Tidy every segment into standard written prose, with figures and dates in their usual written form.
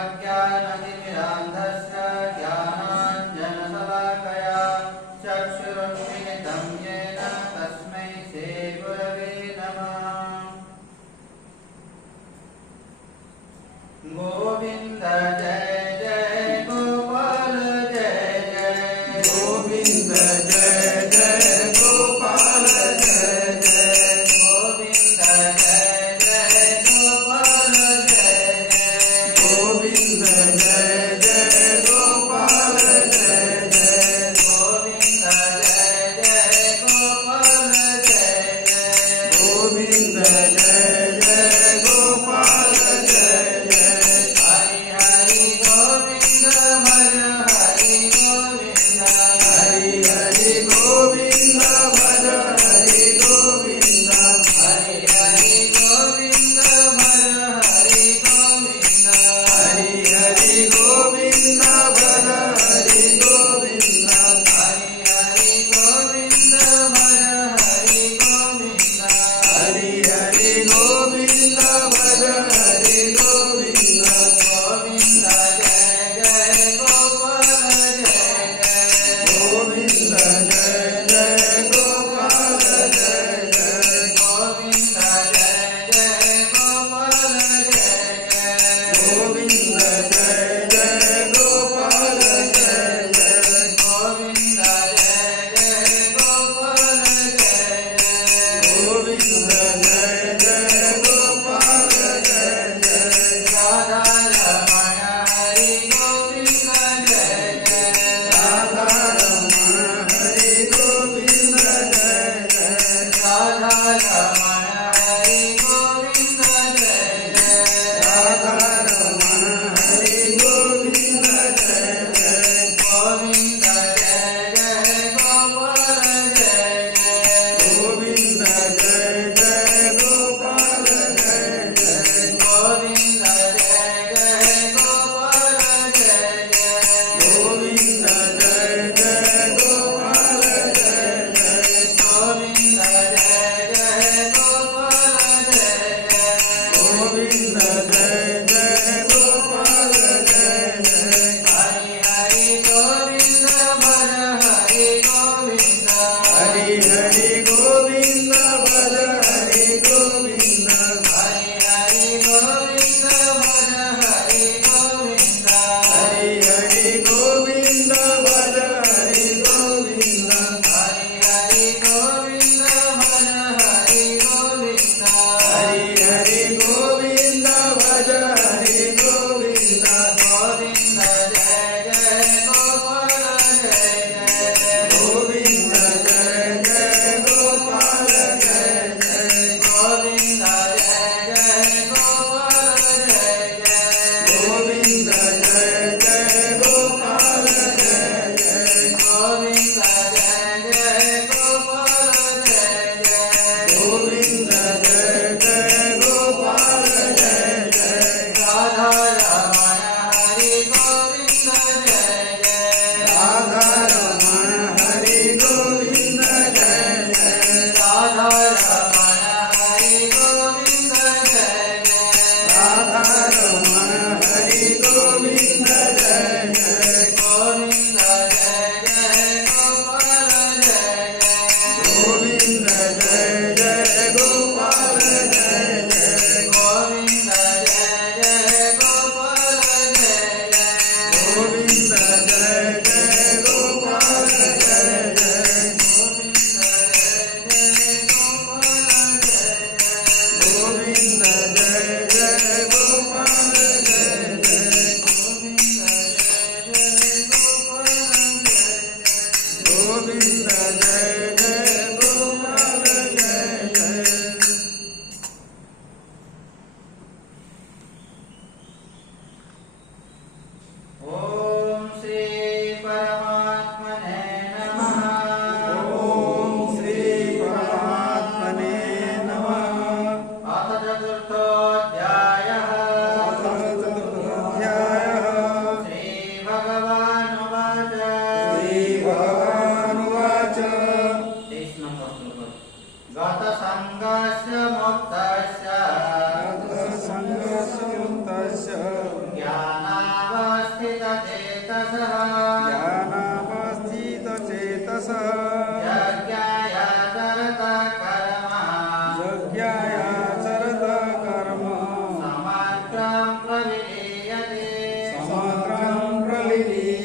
अज्ञानतिमिरान्धस्य ज्ञानाञ्जनशलाकया चक्षुरुन्मिलितं येन तस्मै श्रीगुरवे नमः। गोविन्द जय जय गोपाल जय जय गोविंद जय जय गोपाल जय जय गोविन्द जय जय गोपाल जय जय गोविंद जय जय गोपाल जय जय गोविन्द जय जय गोपाल जय जय गोविंद जय जय गोपाल जय जय हरि हरि गोविन्द भज हरि गोविन्द हरि हरि गोविंद भज हरि गोविंद हरि हरि गोविन्द भज हरि गोविन्द हरि हरि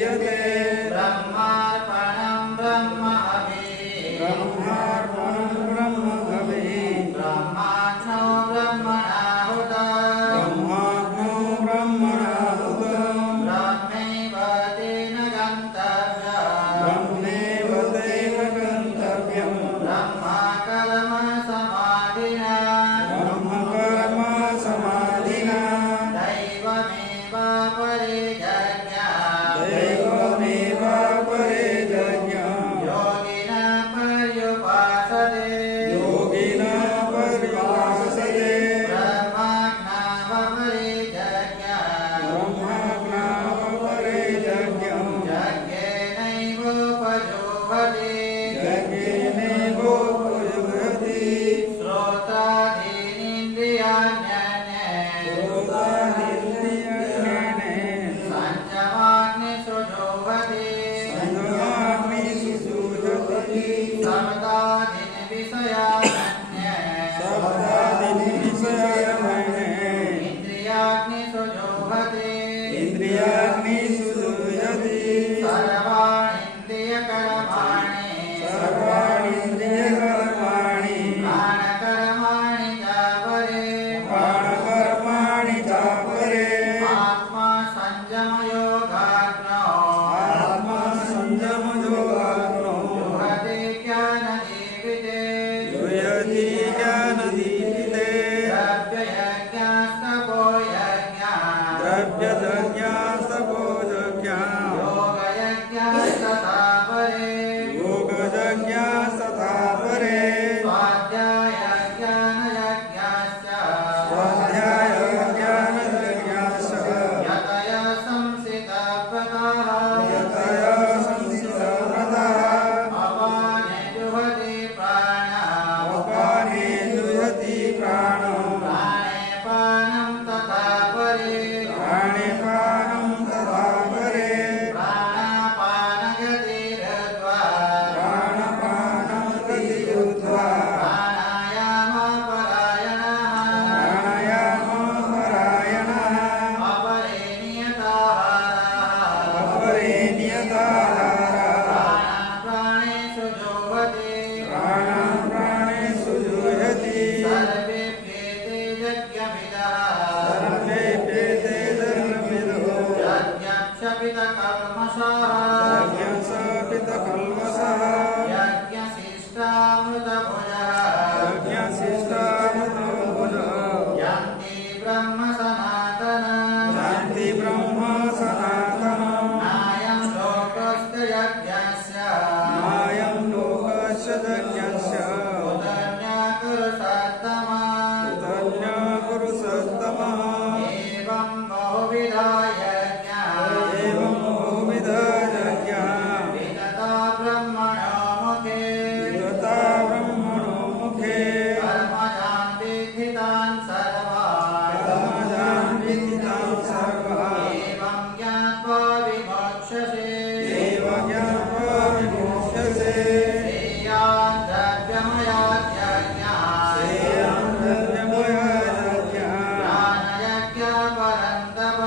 विद्यते ब्रह्मार्पणं ब्रह्महविः ब्रह्मार्पणं ब्रह्महविः ब्रह्माग्नौ ब्रह्मणाहुतं ब्रह्माग्नौ ब्रह्मणाहुतं ब्रह्मैव तेन गन्तव्यम् ब्रह्मेव तेन गन्तव्यम् ब्रह्मकर्म समाधिना ब्रह्मकर्म समाधिना दैवमेव परिजज्ञम् दैवमेवापरे यज्ञम् योगिनः पर्युपासते योगिनः पर्युपासते ब्रह्माज्ञावपरिजज्ञम् ब्रह्माज्ञावपरे यज्ञम् यज्ञेनैवोपजुह्वति यज्ञेनैवोपजुह्वति श्रोत्रादीनीन्द्रियाण्यन्ये श्रोतानिन्द्रियाण्यने पञ्चमाग्निषु जुह्वति संयमाग्निषु सुजति सप्तादीनविषयाण्ये सप्तादिनिविषयमणे इन्द्रियाग्निषु जुह्वति इन्द्रियाग्निषु सुजति सर्वाणीन्द्रियकर्माणि सर्वाणीन्द्रियकर्माणि प्राणकर्माणि चापरे प्राणकर्माणि चापरे आत्मा संयमयोगाग्नौ आत्मा संयमयोगाग्नो जुह्वति ज्ञानदीपिते जुह्वति ज्ञानदीपिते द्रव्ययज्ञस्तपो यज्ञः द्रव्ययज्ञस्तपो यज्ञः योगयज्ञस्तथा परे योगयज्ञस्तथा परे स्वाध्यायज्ञानयज्ञश्च स्वाध्यायज्ञानयज्ञश्च यतय संसितव्रताः यतया संसितव्रतः अपाने जुह्वति प्राणः अपाने जुह्वति प्राणः प्राणे पानं तथा परे प्राणे पानं तथा परे प्राणापानगतिरुद्ध्वा प्राणपानं गतिरुद्ध्वा प्राणायामपरायणः अपरे नियताहाराः अपरे नियताहारः प्राणेषु जुह्वति प्राणेषु जुह्वति सर्वेभ्येते यज्ञविदः सर्वेभ्येते धर्मविदो यज्ञक्षपितकल्मषः यज्ञसपितकल्मषः यज्ञशिष्टामृतभुजः यज्ञशिष्टामृतो भुजः यान्ति ब्रह्म सनातनम् शान्ति ब्रह्म सनातनम् नायं लोकस्य यज्ञस्य नायं लोकस्य यज्ञस्य उदन्याकुरुषत्तमः तन्यकुरुसत्तमः एवं बहुविधा यज्ञः एवं बहुविधा यज्ञः विदता ब्रह्मणो मुखे तथा ब्रह्मणो मुखे कर्मजान् विद्धितान् सर्वान् कर्मजान् विदितान् सर्वान् एवं ज्ञात्वा विमोक्ष्यसे एव ज्ञात्वा विमुच्यसे श्रेयान् द्रव्यमयात् यज्ञः श्रेयं द्रव्यमयः यज्ञः ज्ञानयज्ञः परन्तप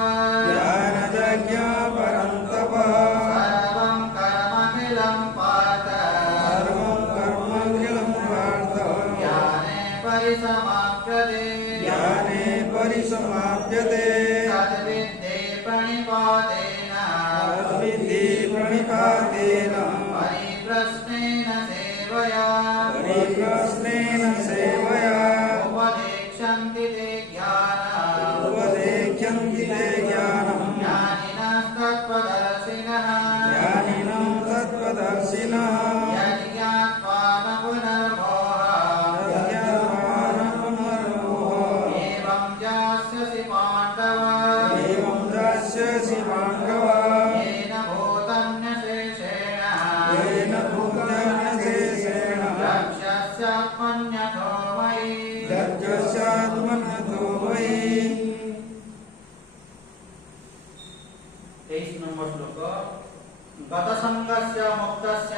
ज्ञानयज्ञः परन्तपः सर्वं कर्मखिलं पार्थ सर्वं कर्मखिलं पार्थ ज्ञाने परिसमाप्यते ज्ञाने परिसमाप्यते तद्विद्ये प्रणिपातेन तद्विद्धि प्रणिपातेन परिप्रश्नेन सेवया परिप्रश्नेन सेवया उपदेक्षन्ति ते ज्ञानम् उपदेक्ष्यन्ति ते ज्ञानम् ज्ञानिनस्तत्त्वदर्शिनः ज्ञानिनं तत्त्वदर्शिनः यज्ञात्वा न पुनर्मोहः यज्ञात्मानपुनर्मोहः एवं यास्यसि पाण्डव एवं दास्यसि पाण्डव येन भूतन्यशेषेण येन भूतन्यशेषेण रक्षस्यात्मन्यथो मयि यज्ञस्यात्मन्यतो मयि 23 नंबर श्लोक गतसंगस्य मुक्तस्य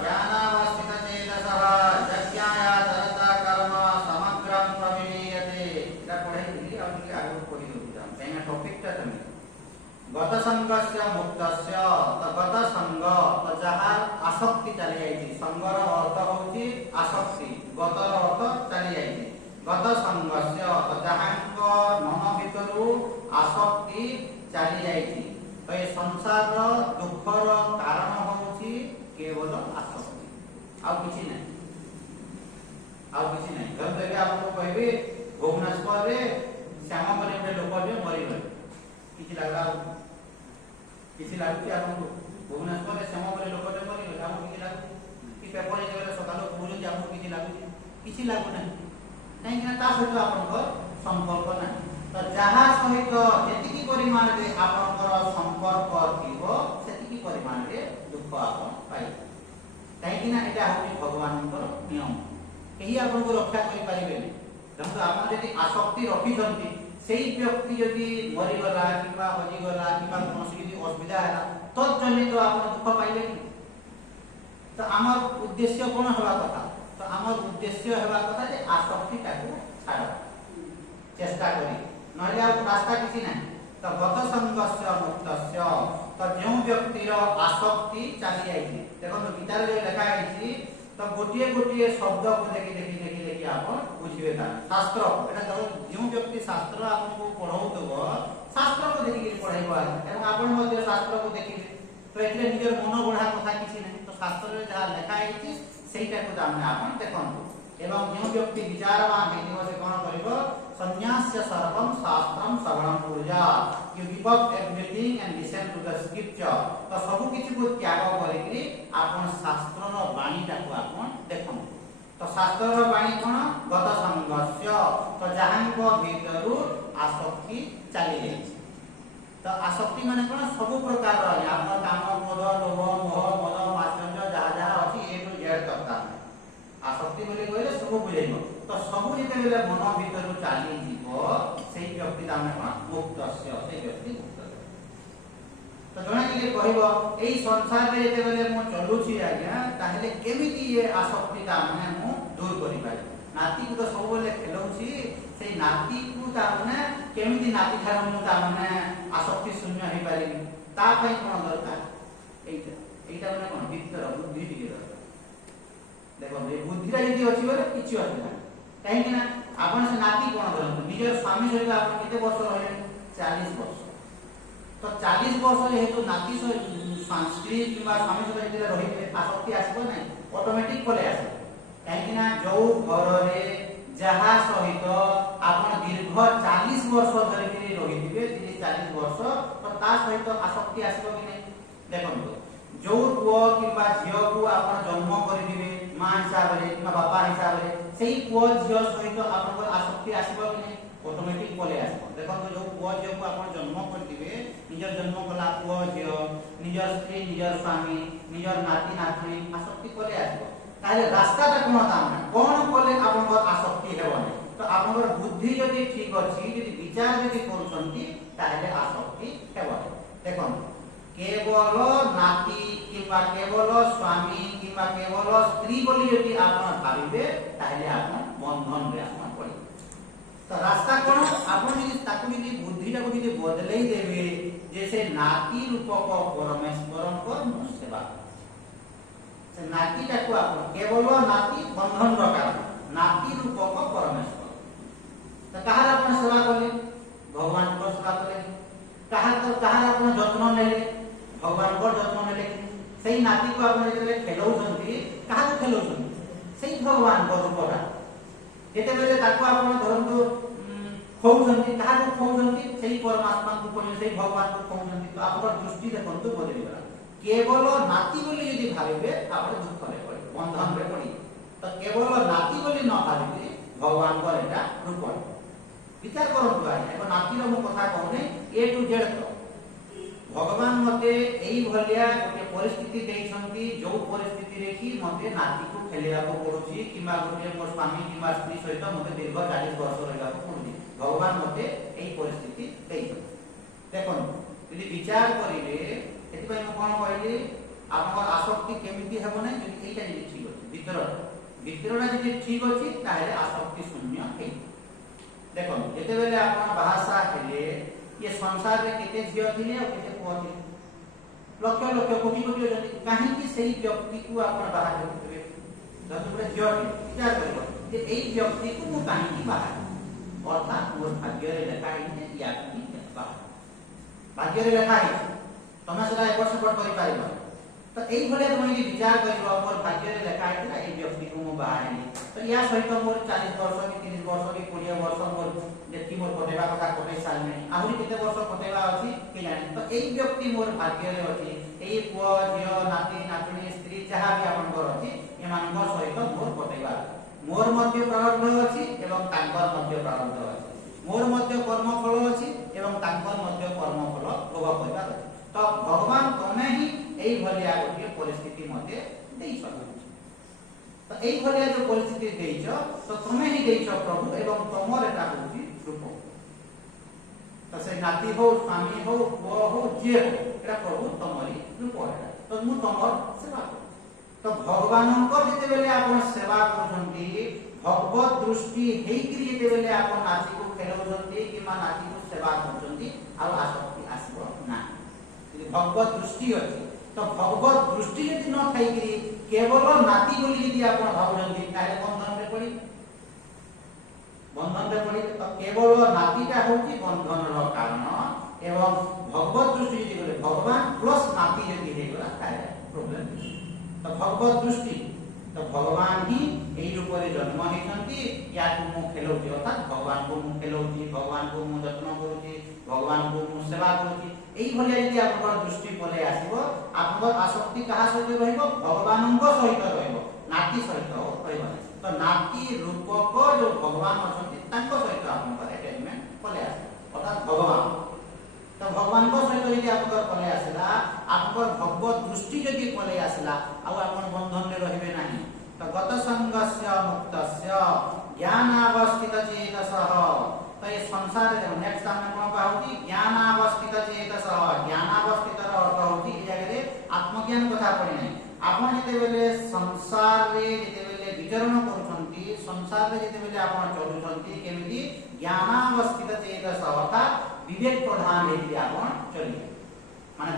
ज्ञानावस्थितचेतसः यज्ञाय तरता कर्म समग्रं प्रविलीयते এটা পড়াইছিলি আমি আগে পড়ি দিলাম তাই না টপিকটা তুমি गत संगस्य मुक्तस्य तो गत संग तो जहां आसक्ति चली जाइछि संगर अर्थ होछि आसक्ति गतर अर्थ चली जाइछि गत संगस्य तो जहां मन भितरु आसक्ति चली जाइछि तो ये संसार दुखर कारण होछि केवल आसक्ति आ किछि नै घर देखे आपको कहबे भुवनेश्वर रे श्याम बने एक लोक जे मरि गले किछि लागला किछि लागुछि आपको भुवनेश्वर रे श्याम बने लोक जे मरि गले आपको किछि लागु कि पेपर जे सकालो पूरी जे आपको किछि लागुछि किछि लागु नै नहीं कि ता सहित आपनकर संपर्क नै तो जहा सहित जेतिकी परिमाण रे आपनकर संपर्क थिबो सेतिकी परिमाण रे दुख आपन पाइ काहे कि ना एटा होछि भगवानकर नियम केही आपनको रक्षा करि पारिबे नै जंतु आपण जदि आसक्ति रखि जंती सेही व्यक्ति जदि मरि गला किबा हजि गला किबा कोनोसी यदि असुविधा हैला तत्जनित आपण दुख पाइबे कि तो हमर उद्देश्य कोन हवा कथा तो हमर उद्देश्य हवा कथा जे आसक्ति ताकू छाड़ चेष्टा करी नहले आ रास्ता किछि नै तो गत संगस्य मुक्तस्य तो जो व्यक्तिर आसक्ति चली जाइछि देखो गीता रे लिखा है तो गोटिए शब्द को देखि आपण बुझिबे का शास्त्र एटा तो जो व्यक्ति शास्त्र आपको पढौतबो शास्त्र को देखि पढाइबो एवं आपण मध्ये शास्त्र को देखि तो एतरे निजर मन बढ़ा कथा किछि नै तो शास्त्र रे जहा लिखा है सेटा को तामे आपण देखंतु एवं जो व्यक्ति विचारवान हेतिबो से कोन करिवो संन्यास्य सर्वम शास्त्रम श्रवणम पूजा you give up everything and listen to the scripture तो सब किछि को त्याग करिकरी आपण शास्त्र रो बाणी ताको आपण देखम तो शास्त्र रो बाणी कोन गत संघर्ष तो जहां को भीतरु आसक्ति चली जाय तो आसक्ति माने कोन सब प्रकार रो आपण काम क्रोध लोभ मोह मद मात्सर्य जहा जहा अछि ए टू जेड तक आसक्ति बोले कहले सब बुझेइबो तो सब जेते बेले मन भीतर चली जीवो सेही व्यक्ति तामे मुक्तस्य सेही व्यक्ति मुक्त तो जणा कि कहबो एई संसार रे जेते बेले मो चलुछि आज्ञा ताहेले केमिति ये आसक्ति तामे मो दूर करि पारि नाती को तो सब बेले खेलौछि सेही नाती को तामे केमिति नाती थार मो तामे आसक्ति शून्य हे पारि ता पई कोन दरकार एटा माने कोन भीतर बुद्धि दिगे देखो बुद्धि रा यदि अछि बोले किछि असुविधा काहे कि ना आपण से नाती कोन करन निजर स्वामी सहित आपण केते वर्ष रहले 40 वर्ष तो 40 वर्ष रे हेतु नाती से संस्कृत किबा स्वामी सहित जे रहिबे आसक्ति आसीबो नै ऑटोमेटिक पले आसे काहे कि ना जो घर रे जहा सहित आपण दीर्घ 40 वर्ष धरि के रहिबे 30 40 वर्ष तो ता सहित आसक्ति आसीबो कि नै देखंतु जो पुओ किबा झियो को आपण जन्म करि दिबे मां हिसाब रे किबा बापा हिसाब रे सेही पुओ झियो सहित आपण आसक्ति आसीबो कि नै ऑटोमेटिक पले आसीबो देखंतु जो पुओ झियो को आपण जन्म करि दिबे निजर जन्म कला पुओ झियो निजर स्त्री निजर स्वामी निजर नाती नातनी आसक्ति पले आसीबो ताले रास्ता ता कोन कले आपण आसक्ति हेबो नै तो आपण बुद्धि जदि ठीक अछि जदि विचार जदि करूछंती ताले आसक्ति हेबो देखंतु केवल नाती किबा केवल स्वामी किबा केवल स्त्री बोली यदि आपण भाबिबे ताहेले आपण बंधन रे आपण पड़ी तो रास्ता कोन आपण यदि ताकु यदि बुद्धि ता को यदि बदलै देबे जैसे नाती रूपक परमेश्वरन को सेवा से नाती ता को आपण केवल नाती बंधन रो कारण नाती रूपक परमेश्वर तो कहार आपण सेवा करले भगवान को सेवा करले कहार आपण जत्न लेले भगवान को जत्न नेले सेही नाती को आपण जेते खेलौछंती काहा को खेलौछंती सेही भगवान को रूपटा जेते बेले ताको आपण धरंतु खौछंती काहा को खौछंती सेही परमात्मा को कोन सेही भगवान को खौछंती तो आपण दृष्टि देखंतु बदली गला केवल नाती बोली यदि भाबिबे आपण दुख रे पड़ी बंधन रे पड़ी तो केवल नाती बोली न भाबिबे भगवान को एटा रूप विचार करंतु आइ नाती रो कथा कहने ए टू जेड तो भगवान मते एई भलिया गोटे परिस्थिति देइछंती जो परिस्थिति रे कि मते नाती को खेलेया को पड़ुची किबा गोटे मोर स्वामी किबा स्त्री सहित मते दीर्घ 40 वर्ष रहला को पड़ुची भगवान मते एई परिस्थिति देइछंती देखन यदि विचार करिले एति पय म कोन कहली आपन आसक्ति केमिति हेबो नै यदि एटा यदि ठीक अछि भीतररा यदि ठीक अछि ताहेले आसक्ति शून्य हे देखन जेते बेले आपन भाषा हेले ये संसार रे केते झियो थिले और केते पुଅ थिले लक्ष लक्ष कोटि कोटि अछंती काहे कि सेही व्यक्ति को आपण बाहर करबे जब तुमरे झियो विचार करबो जे एई व्यक्ति को मु काहे कि बाहर अर्थात मोर भाग्य रे लेखा है या कि बाहर भाग्य रे लेखा है तमे सदा एक वर्ष पर करि पारिबो तो एई भले तुम यदि विचार करिबो मोर भाग्य रे लेखा है एई व्यक्ति को मु बाहर है तो या सहित मोर 40 वर्ष कि 30 वर्ष कि 20 वर्ष मोर जेति मोर कटेबा कथा कटै साल नै आहुरी केते वर्ष कटेबा अछि के जानि तो एई व्यक्ति मोर भाग्य रे अछि एई पुଅ झियो नाती नातुणी स्त्री जहा भी आपन कर अछि एमानकर सहित मोर कटेबा मोर मध्य प्रारब्ध अछि एवं तांकर मध्य प्रारब्ध अछि मोर मध्य कर्म फल अछि एवं तांकर मध्य कर्म फल भोग करबा अछि तो भगवान तमे ही एई भलिया गोटे परिस्थिति मते देइछ तो एई भलिया जो परिस्थिति देइछ तो तमे ही देइछ प्रभु एवं तमर एटा होची रूप तो से नाती हो स्वामी हो पुଅ हो जे हो एटा प्रभु तमरी रूप एटा तो मु तमर सेवा कर तो भगवानंकर जेते बेले आपण सेवा करछंती भगवत दृष्टि हेकि जेते बेले आपण नाती को खेलौछंती कि मा नाती को सेवा करछंती आ आसक्ति आसीबो ना यदि भगवत दृष्टि अछि तो भगवत दृष्टि यदि न थाइकि केवल नाती बोली यदि आपण भाबुछंती ताहे बंधन रे पड़ी तो केवल नातीटा होची बंधन रो कारण एवं भगवत दृष्टि यदि बोले भगवान प्लस नाती यदि हेगला ताहे प्रॉब्लम तो भगवत दृष्टि तो भगवान ही एई रूप रे जन्म हेछंती या को मु खेलौची अर्थात भगवान को मु खेलौची भगवान को मु जत्न करूची भगवान को मु सेवा करूची एई भलिया यदि आपन दृष्टि पले आसीबो आपन आसक्ति कहा सहित रहइबो भगवानंक सहित रहइबो नाती सहित रहइबो तो नाती रूपक जो भगवान अछंती तांको सहित आपन अटैचमेंट पले आसी अर्थात भगवान तो भगवान को सहित यदि आपन पले आसीला आपन भगवत दृष्टि यदि पले आसीला आ आपन बंधन रे रहिबे नाही तो गत संगस्य मुक्तस्य ज्ञानावस्थित चेतसः तो ये संसार रे नेक्स्ट हमने कोन कहउची ज्ञानावस्थित चेतसः ज्ञानावस्थित रो अर्थ होची ए जगह रे आत्मज्ञान कथा पड़ी नाही आपन जेते बेले संसार रे जेते बेले विचरण करूछंती संसार रे जेते बेले आपन चलुछंती केमिति ज्ञानावस्थित चेतसः अर्थात विवेक प्रधान हेति आपन चली माने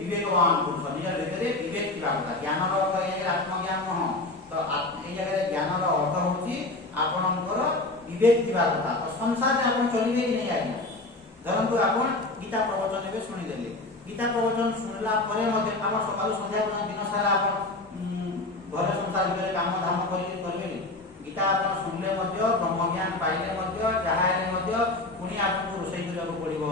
विवेकवान पुरुष निज भितरे विवेक की बात ज्ञान रो अर्थ ए आत्मज्ञान नह तो ए जगह ज्ञान रो अर्थ होची आपनकर विवेक की बात तो संसार रे आपन चलिबे कि नै आज्ञा धरंतु आपन गीता प्रवचन बे सुनि देले गीता प्रवचन सुनला परे मध्ये आपन सकाल संध्या दिन सारा आपन घर संसार भितरे काम धाम करबे गीता आपन सुनले मध्ये ब्रह्म ज्ञान पाइले मध्ये जहाले मध्ये पुनी आपन को रोसई करबा पड़िबो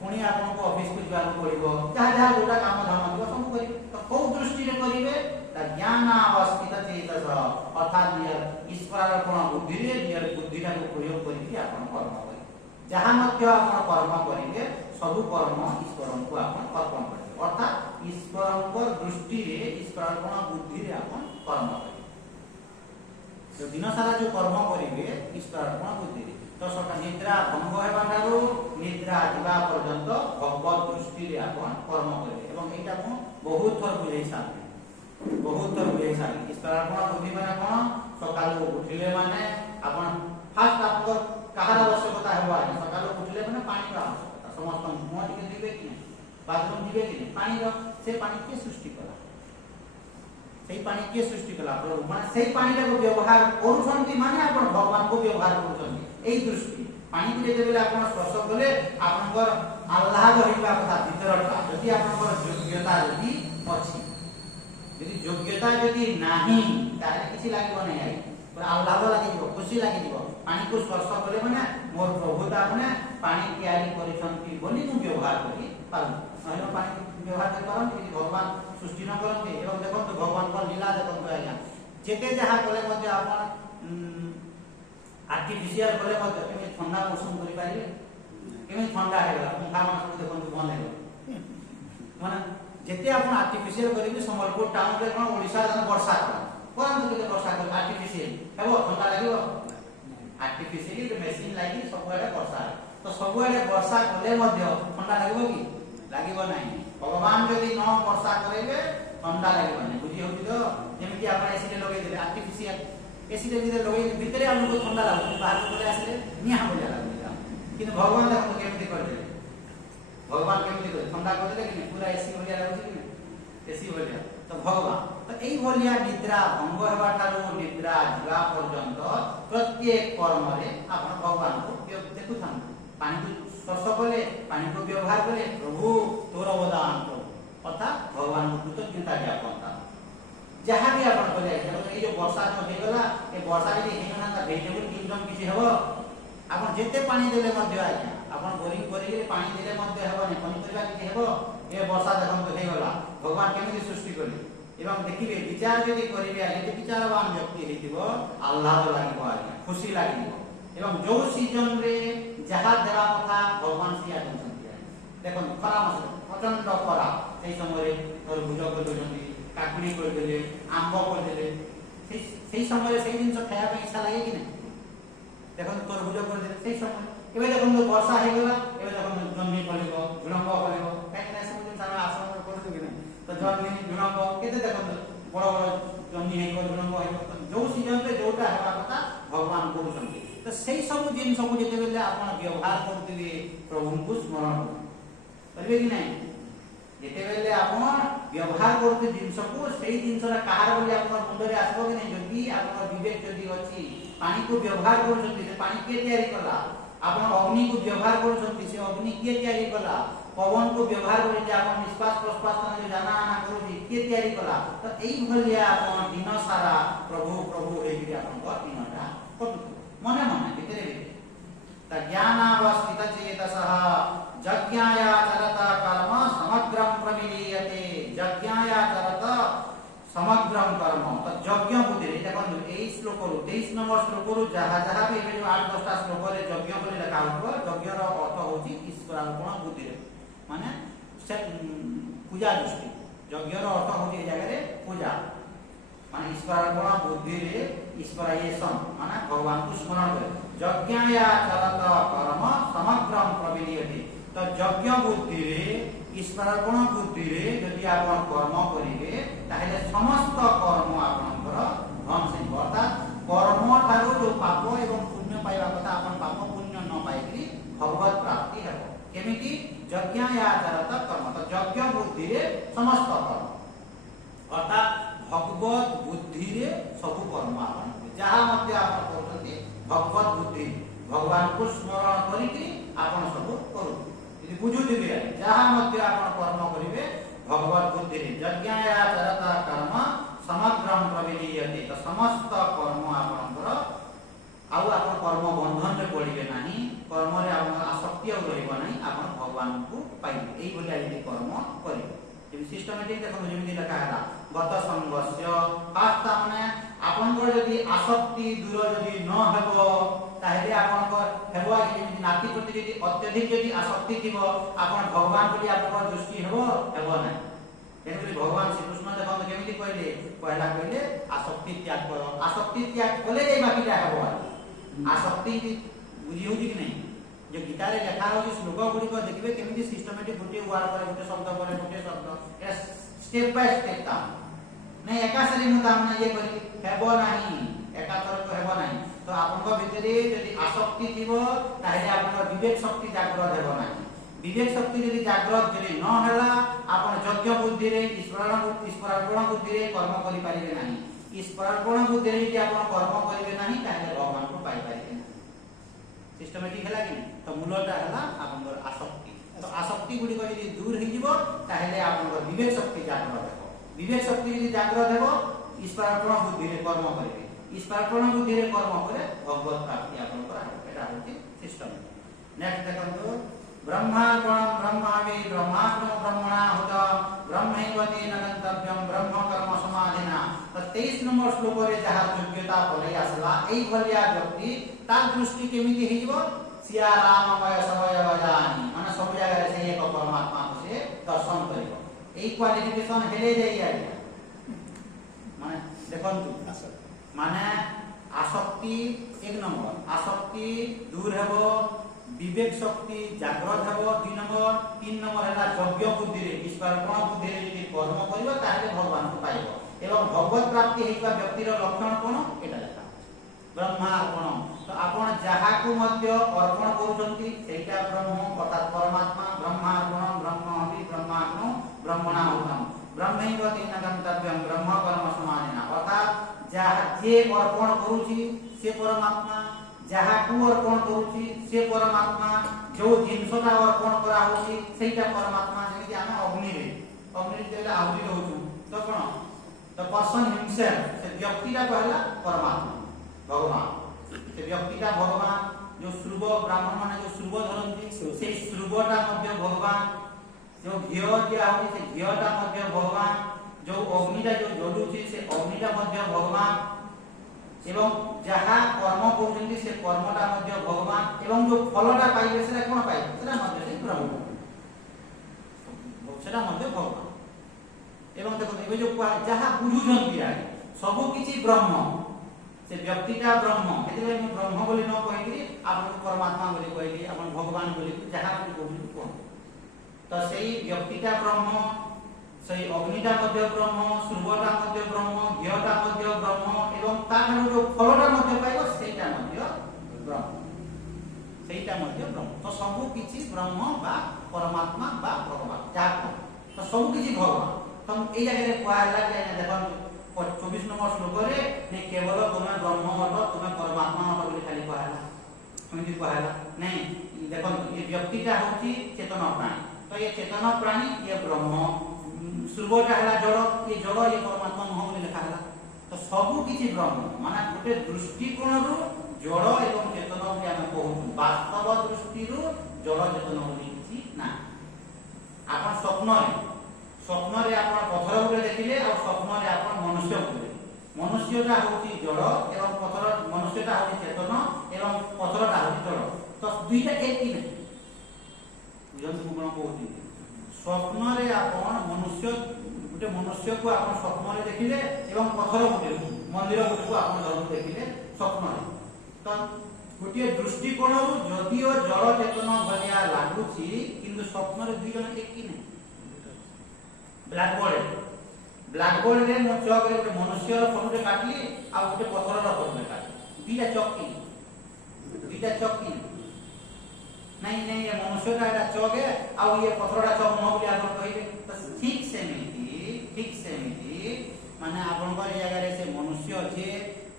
पुनी आपन को ऑफिस को जाबा पड़िबो जहा जोटा काम धाम दिबो सब करी तो को दृष्टि रे करिवे ता ज्ञानावस्थित चेतस अर्थात नियर ईश्वरार्पण बुद्धि रे नियर बुद्धिटा को प्रयोग करिके आपन कर्म करी जहा मध्ये आपन कर्म करिवे सब कर्म ईश्वरन को आपन अर्पण करिवे अर्थात ईश्वरन को दृष्टि रे ईश्वरार्पण बुद्धि रे आपन कर्म करिवे तो दिन सारा जो कर्म करिवे ईश्वरार्पण बुद्धि रे तो सका निद्रा भंग हेबाठारो निद्रा दिबा पर्यंत भगवत दृष्टि रे आपन कर्म करिवे एवं एटा को बहुत थर बुझाई साथि ईश्वरार्पण बुद्धि माने कोन सकाल उठिले माने आपन फास्ट आपको कहार आवश्यकता हेबा सकाल उठिले माने पानी का आवश्यकता समस्त मुंह टिके दिबे कि बाथरूम दिबे कि पानी रो से पानी के सृष्टि कला सेही पानी के सृष्टि कला प्रभु माने सेही पानी को व्यवहार करूछंती माने आपन भगवान को व्यवहार करूछंती एई दृष्टि पानी को जेते बेले आपन स्पर्श कले आपनकर आह्लाद होइबा कथा भीतरटा जदि आपनकर योग्यता जदि अछि यदि योग्यता यदि नाही तारे किछि लागिबो नै आइ पर आह्लाद लागिबो खुशी लागिबो पानी को स्पर्श कले माने मोर प्रभुता माने पानी तयारी करिसंती बोली मु व्यवहार करि पारु नहिलो पानी व्यवहार कर परम कि भगवान सृष्टि न करंती एवं देखो तो भगवान को लीला देखो आज्ञा जेते जहा कले मध्ये आपन आर्टिफिशियल कले मध्ये केमे ठंडा मौसम करि पारिबे केमे ठंडा हेला पंखा माने देखो बन हेलो माने जेते आपन आर्टिफिशियल करिबे संबलपुर टाउन रे कोन ओडिसा जन वर्षा कोन तो केते वर्षा कर आर्टिफिशियल हेबो ठंडा लागिबो आर्टिफिशियल मेसिन लागि सबुआडे वर्षा तो सबुआडे वर्षा कले मध्ये ठंडा लागिबो कि लागिबो नाही भगवान यदि न वर्षा करेबे ठंडा लागिबो नाही बुझी होती तो जेमिति आपण एसी रे लगै देले आर्टिफिशियल एसी रे लगै भितरे हमको ठंडा लागो बाहर को आसले निया हो जाला किंतु भगवान देखो केमिति कर देले भगवान केमती करे ठंडा कर देले कि पूरा एसी भलिया लागुଛି कि एसी भलिया तो भगवान तो एई भलिया निद्रा भंग हेबा ठारू निद्रा जीवा पर्यंत प्रत्येक कर्म रे आपण भगवान को देखुथान पानी को स्पर्श कले पानी को व्यवहार कले प्रभु तोर वरदान प्रभु अर्थात भगवान को कृतज्ञता ज्ञापन जहाँ भी आपण कले ए जो वर्षा जो हे गला ए वर्षा यदि हेना ता भेजिटेबल किंगडम किछि हेबो आपण जेते पानी देले मध्ये आज्ञा आपण बोरिंग करी पानी देले मध्ये हेबो नै पनिपरिबा किछि हेबो ए वर्षा देखन तो हे गला भगवान केमिति सृष्टि करले एवं देखिबे विचार यदि करिबे आगे विचारवान व्यक्ति हेतिबो आह्लाद लागिबो आज्ञा खुशी लागिबो एवं जो सीजन रे जहाँ देवा कथा भगवान सिया दउछन्ती देखन खरा मास प्रचंड खरा एई समय तरबुज कर दउछन्ती काकुड़ी कर देले आंब कर देले সেই সময়ে সেই জিনিস খায়া ପାଇଁ ইচ্ছা লাগে কি না দেখুন তরভুজ করে দেলে সেই সময় এবে দেখুন বর্ষা হয়ে গেল এবে দেখুন জন্মি ফলিব ঝুলঙ্গ ফলিব কাই না সেই জিনিস আমরা আশ্রম করতে কি না তো জন্মি ঝুলঙ্গ কেতে দেখুন বড় বড় জন্মি হয়ে গেল ঝুলঙ্গ হয়ে গেল जो सीजन रे जोटा हेबा कथा भगवान करूछन्ती तो সেই सब जिनिस को जेते बेले आपण व्यवहार करथिबे प्रभु को स्मरण करबे कि नहीं जेते बेले आपण व्यवहार करते जिनिस को सेही जिनिसरा कहार बोली आपण मुंडरे आसबो कि नहीं जदी आपण विवेक जदी अछि पानी को व्यवहार करूछन्ती से पानी के तयारी कला आपण अग्नि को व्यवहार करूछन्ती से अग्नि के तयारी कला पवन को व्यवहार करि जे आपण निश्वास प्रश्वास करने जाना आना करूछि के तयारी कला तो एई भलिया आपण दिन सारा प्रभु प्रभु हेकि आपण को दिनटा कटु मने मने भितरे ता ज्ञानावस्थित चेतसः जज्ञाया चरत कर्म समग्रं प्रविलीयते जज्ञाया चरत समग्रं कर्म तो यज्ञ बुद्धि देखो ए श्लोक 23 नंबर श्लोक जहाँ जहाँ भी 8-10 श्लोक रे यज्ञ बोली लिखा हो यज्ञ रो अर्थ होची ईश्वरार्पण बुद्धि माने पूजा दृष्टि यज्ञ रो अर्थ होची ए जगह रे पूजा माने ईश्वरार्पण बुद्धि रे ईश्वरायेशन माने भगवान को स्मरण करे यज्ञाया चरत कर्म समग्रं प्रविलीयते तो यज्ञ बुद्धि रे ईश्वरार्पण बुद्धि रे यदि आपण कर्म करिवे ताहेले समस्त कर्म आपनकर धन से अर्थात कर्म थारो जो पाप एवं पुण्य पाइबा कथा आपण पाप पुण्य न पाइकरी भगवत प्राप्ति हेबो केमिति यज्ञाया चरत कर्म तो यज्ञ बुद्धि रे समस्त कर्म अर्थात भगवत बुद्धि रे सब कर्म आपण जहाँ मध्य आपण करथि भगवत बुद्धि भगवान को स्मरण करिकरी आपण सब करू यदि बुझुथिबे जहाँ मध्य आपण कर्म करिवे भगवत बुद्धि रे यज्ञाया चरत कर्म समग्रं प्रविलीयते तो समस्त कर्म आपनकर आउ आपण कर्म बंधन रे पड़िबे नाही कर्म रे आपण आसक्ति आ रहिबो नाही आपण भगवान को पाइबे एई बोली यदि कर्म करिवे जे सिस्टमैटिक देखो जेमिति लिखा हला गत संघस्य फास्ट माने आपनकर यदि आसक्ति दूर यदि न हेबो ताहेले आपनकर हेबो जेमिति नाती प्रति यदि अत्यधिक यदि आसक्ति थिबो आपण भगवान प्रति आपनकर दृष्टि हेबो नाही जेमिति भगवान श्री कृष्ण देखो केमिति कहले पहला कहले आसक्ति त्याग करो आसक्ति त्याग कले जाई बाकीटा हेबो आसक्ति बुझी होजी कि नहीं जो गीता रे लिखा हो श्लोक गुडी को देखिबे केमिति सिस्टमैटिक गुटे वर्ड पर गुटे शब्द पर गुटे शब्द ए स्टेप बाय स्टेप ता नहीं एका सारी मु काम ना ये करी हेबो नाही एका तरह तो हेबो नाही तो आपनको भितरे यदि आसक्ति थिबो ताहे आपन विवेक शक्ति जागृत हेबो नाही विवेक शक्ति यदि जागृत जदि न होला आपन यज्ञ बुद्धि रे ईश्वरार्पण बुद्धि रे कर्म करि पारिबे नाही ईश्वरार्पण बुद्धि रे यदि आपन कर्म करिवे नाही ताहे भगवान को पाइ पारिबे सिस्टमैटिक हैला कि तो मूलटा हैला आपनकर आसक्ति तो आसक्ति गुडी को यदि दूर हि जिवो ताहेले आपनकर विवेक शक्ति जागृत हेबो विवेक शक्ति यदि जागृत हेबो ईश्वरार्पण बुद्धि रे कर्म करिवे ईश्वरार्पण बुद्धि रे कर्म करे भगवत प्राप्ति आपनकर एटा होची सिस्टम नेक्स्ट देखंतु ब्रह्मार्पणं ब्रह्मावि ब्रह्मार्पणं ब्रह्मणाहुत ब्रह्मैवते नन्तव्यं ब्रह्म कर्म समाधिना तो 23 नंबर श्लोक रे जहा योग्यता पलै आसला एई भलिया व्यक्ति तार दृष्टि केमिति हेजिवो सिया राममय सबय जानी माने सब जगह से एक परमात्मा को से दर्शन करिवो एई क्वालिफिकेशन हेले जाई माने देखंतु माने आसक्ति एक नंबर आसक्ति दूर हेबो विवेक शक्ति जागृत हेबो 2 नंबर 3 नंबर हैला यज्ञ बुद्धि रे ईश्वरार्पण बुद्धि रे यदि कर्म करिवो ताहे भगवान को पाइबो एवं भगवत प्राप्ति हेबा व्यक्तिर लक्षण कोन एटा देखा ब्रह्मार्पण तो आपण जहा को मध्य अर्पण करूछंती सेटा ब्रह्म अर्थात परमात्मा ब्रह्मार्पणम ब्रह्महति ब्रह्माग्नो ब्रह्मणाहुतम ब्रह्मैव तेन गंतव्यम ब्रह्म कर्म समाधिना अर्थात जहा जे अर्पण करूची से परमात्मा जहा को अर्पण करूची से परमात्मा जो जिनसटा अर्पण करा होची सेटा परमात्मा जेकि आमे अग्नि देला आहुति होछु तो कोन तो पर्सन हिमसेल्फ से व्यक्तिटा कहला परमात्मा भगवान से व्यक्तिटा भगवान जो श्रुव ब्राह्मण माने जो श्रुव धरंती से श्रुवटा मध्य भगवान जो घियो दिया होची से घियोटा मध्य भगवान जो अग्निटा जो जलुची से अग्निटा मध्य भगवान एवं जहा कर्म करूछंती से कर्मटा मध्य भगवान एवं जो फलटा पाइबे सेटा कोन पाइबे सेटा मध्य से ब्रह्म सेटा मध्य भगवान एवं देखो एबे जो जहा बुझुछंती आ सब किछि ब्रह्म से व्यक्तिटा ब्रह्म एते हम ब्रह्म बोली न कहिली आपन परमात्मा बोली कहिली आपन भगवान बोली जहा को कहू कोन तो सेही व्यक्तिटा ब्रह्म सेही अग्निटा मध्य ब्रह्म श्रुवटा मध्य ब्रह्म घियोटा मध्य ब्रह्म एवं ताठारो जो फलटा मध्य पाइबो सेटा मध्य ब्रह्म सेटा मध्य ब्रह्म तो सब किछि ब्रह्म बा परमात्मा बा भगवान जाको तो सब किछि भगवान तो ए जगह रे कहला जे देखन 24 नंबर श्लोक रे ने केवल तुमे ब्रह्म अट तुमे परमात्मा अट बोली खाली कहला हमति कहला नहीं देखन ये व्यक्तिटा होची चेतन प्राणी तो ये चेतन प्राणी ये ब्रह्म श्रुवटा हला जड़ ये परमात्मा नह बोली लिखा हला तो सब किछि ब्रह्म माने गोटे दृष्टिकोण रु जड़ एवं चेतन बोली हम कहू वास्तव दृष्टि रु जड़ चेतन बोली किछि ना आपन स्वप्न रे आपण पथर गुटे देखिले और स्वप्न रे आपण मनुष्य गुटे मनुष्यटा होची जड़ एवं पथर मनुष्यटा होची चेतन एवं पथरटा होची जड़ तो दुईटा एक ही नहीं बुझंतु कोन कहूची स्वप्न रे आपण मनुष्य गुटे मनुष्य को आपण स्वप्न रे देखिले एवं पथर गुटे मंदिर गुटे को आपण धर्म देखिले स्वप्न रे तो गुटे दृष्टिकोण रु जदियो जड़ चेतन भलिया लागुची किंतु स्वप्न रे दुई जण एक ही नहीं ब्लैक बोर्ड रे मो चौक रे गोटे मनुष्य फोटोटे काटली आ गोटे पत्थर रा फोटोटे काटली दुईटा चौकी नहीं ये मनुष्य का एटा चौक है आ ये पत्थरटा चौक न बोली आपण कहिबे तो ठीक सेमिति माने आपण को ए जगह रे से मनुष्य जे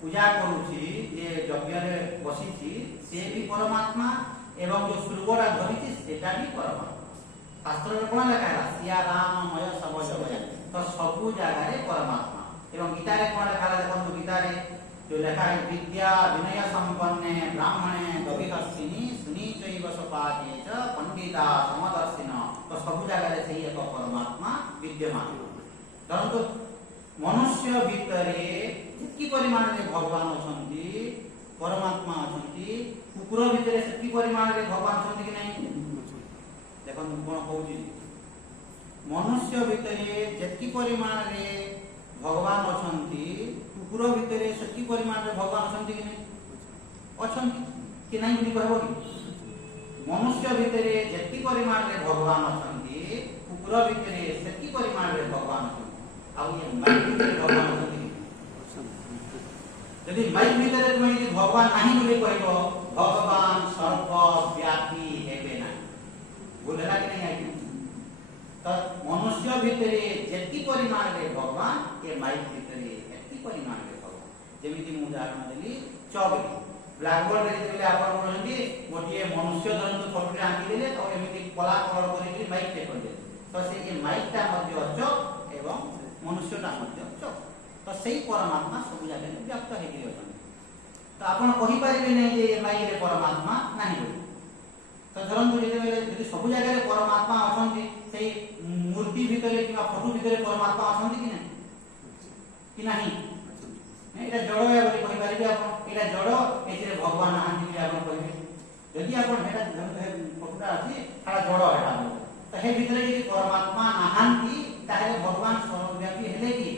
पूजा करूची जे यज्ञ रे बसिची से भी परमात्मा एवं जो श्रुवरा धरिची सेटा भी परमात्मा शास्त्र में कोन लिखा है सिया राममय सब जगह तो सब जगह रे परमात्मा एवं गीता रे कोन लिखा है देखो गीता रे जो लिखा है विद्या विनय संपन्ने ब्राह्मणे कविहस्तिनी सुनी चैव सपाटे च पंडिता समदर्शिन तो सब जगह रे सही एक परमात्मा विद्यमान परंतु मनुष्य भितरे जितकी परिमाण रे भगवान अछंती परमात्मा अछंती कुकुर भितरे सेतकी परिमाण रे भगवान अछंती कि नहीं देखन कोन कहूची मनुष्य भितरे जेतकी परिमाण रे भगवान अछंती कुकुर भितरे सेतकी परिमाण रे भगवान अछंती कि नहीं अछंती कि नहीं बोली कहबो कि मनुष्य भितरे जेतकी परिमाण रे भगवान अछंती कुकुर भितरे सेतकी परिमाण रे भगवान अछंती आ ये माइक भितरे भगवान अछंती यदि माइक भितरे तुम यदि भगवान नहीं बोली कहबो भगवान सर्वव्यापी हेबे ना बोलला कि नहीं आई तो मनुष्य भितरे जेती परिमाण रे भगवान के माइक भितरे एती परिमाण रे भगवान जेमिति मु उदाहरण देली चौक ब्लैक बोर्ड रे देले आपण बोलंदी गोटिए मनुष्य धरन फोटो आंकी देले और एमिति कला कलर करी माइक पे कर दे तो से ये माइक ता मध्य चौक एवं मनुष्यटा मध्य चौक तो सेही परमात्मा सब जगह व्यक्त हे गेल तो आपण कहि परिबे नै जे माइक रे परमात्मा नाही बोली तो धरन यदि सब जगह रे परमात्मा अछंती से मूर्ति भितरे किबा फोटो भितरे परमात्मा अछंती कि नहीं एटा जड़ है बोली कहि परिबे आपण एटा जड़ एथिरे भगवान नाहंती कि आपण कहिबे यदि आपण एटा फोटोटा अछि तारा जड़ एटा तो हे भितरे यदि परमात्मा नाहंती ताहे भगवान सर्वव्यापी हेले कि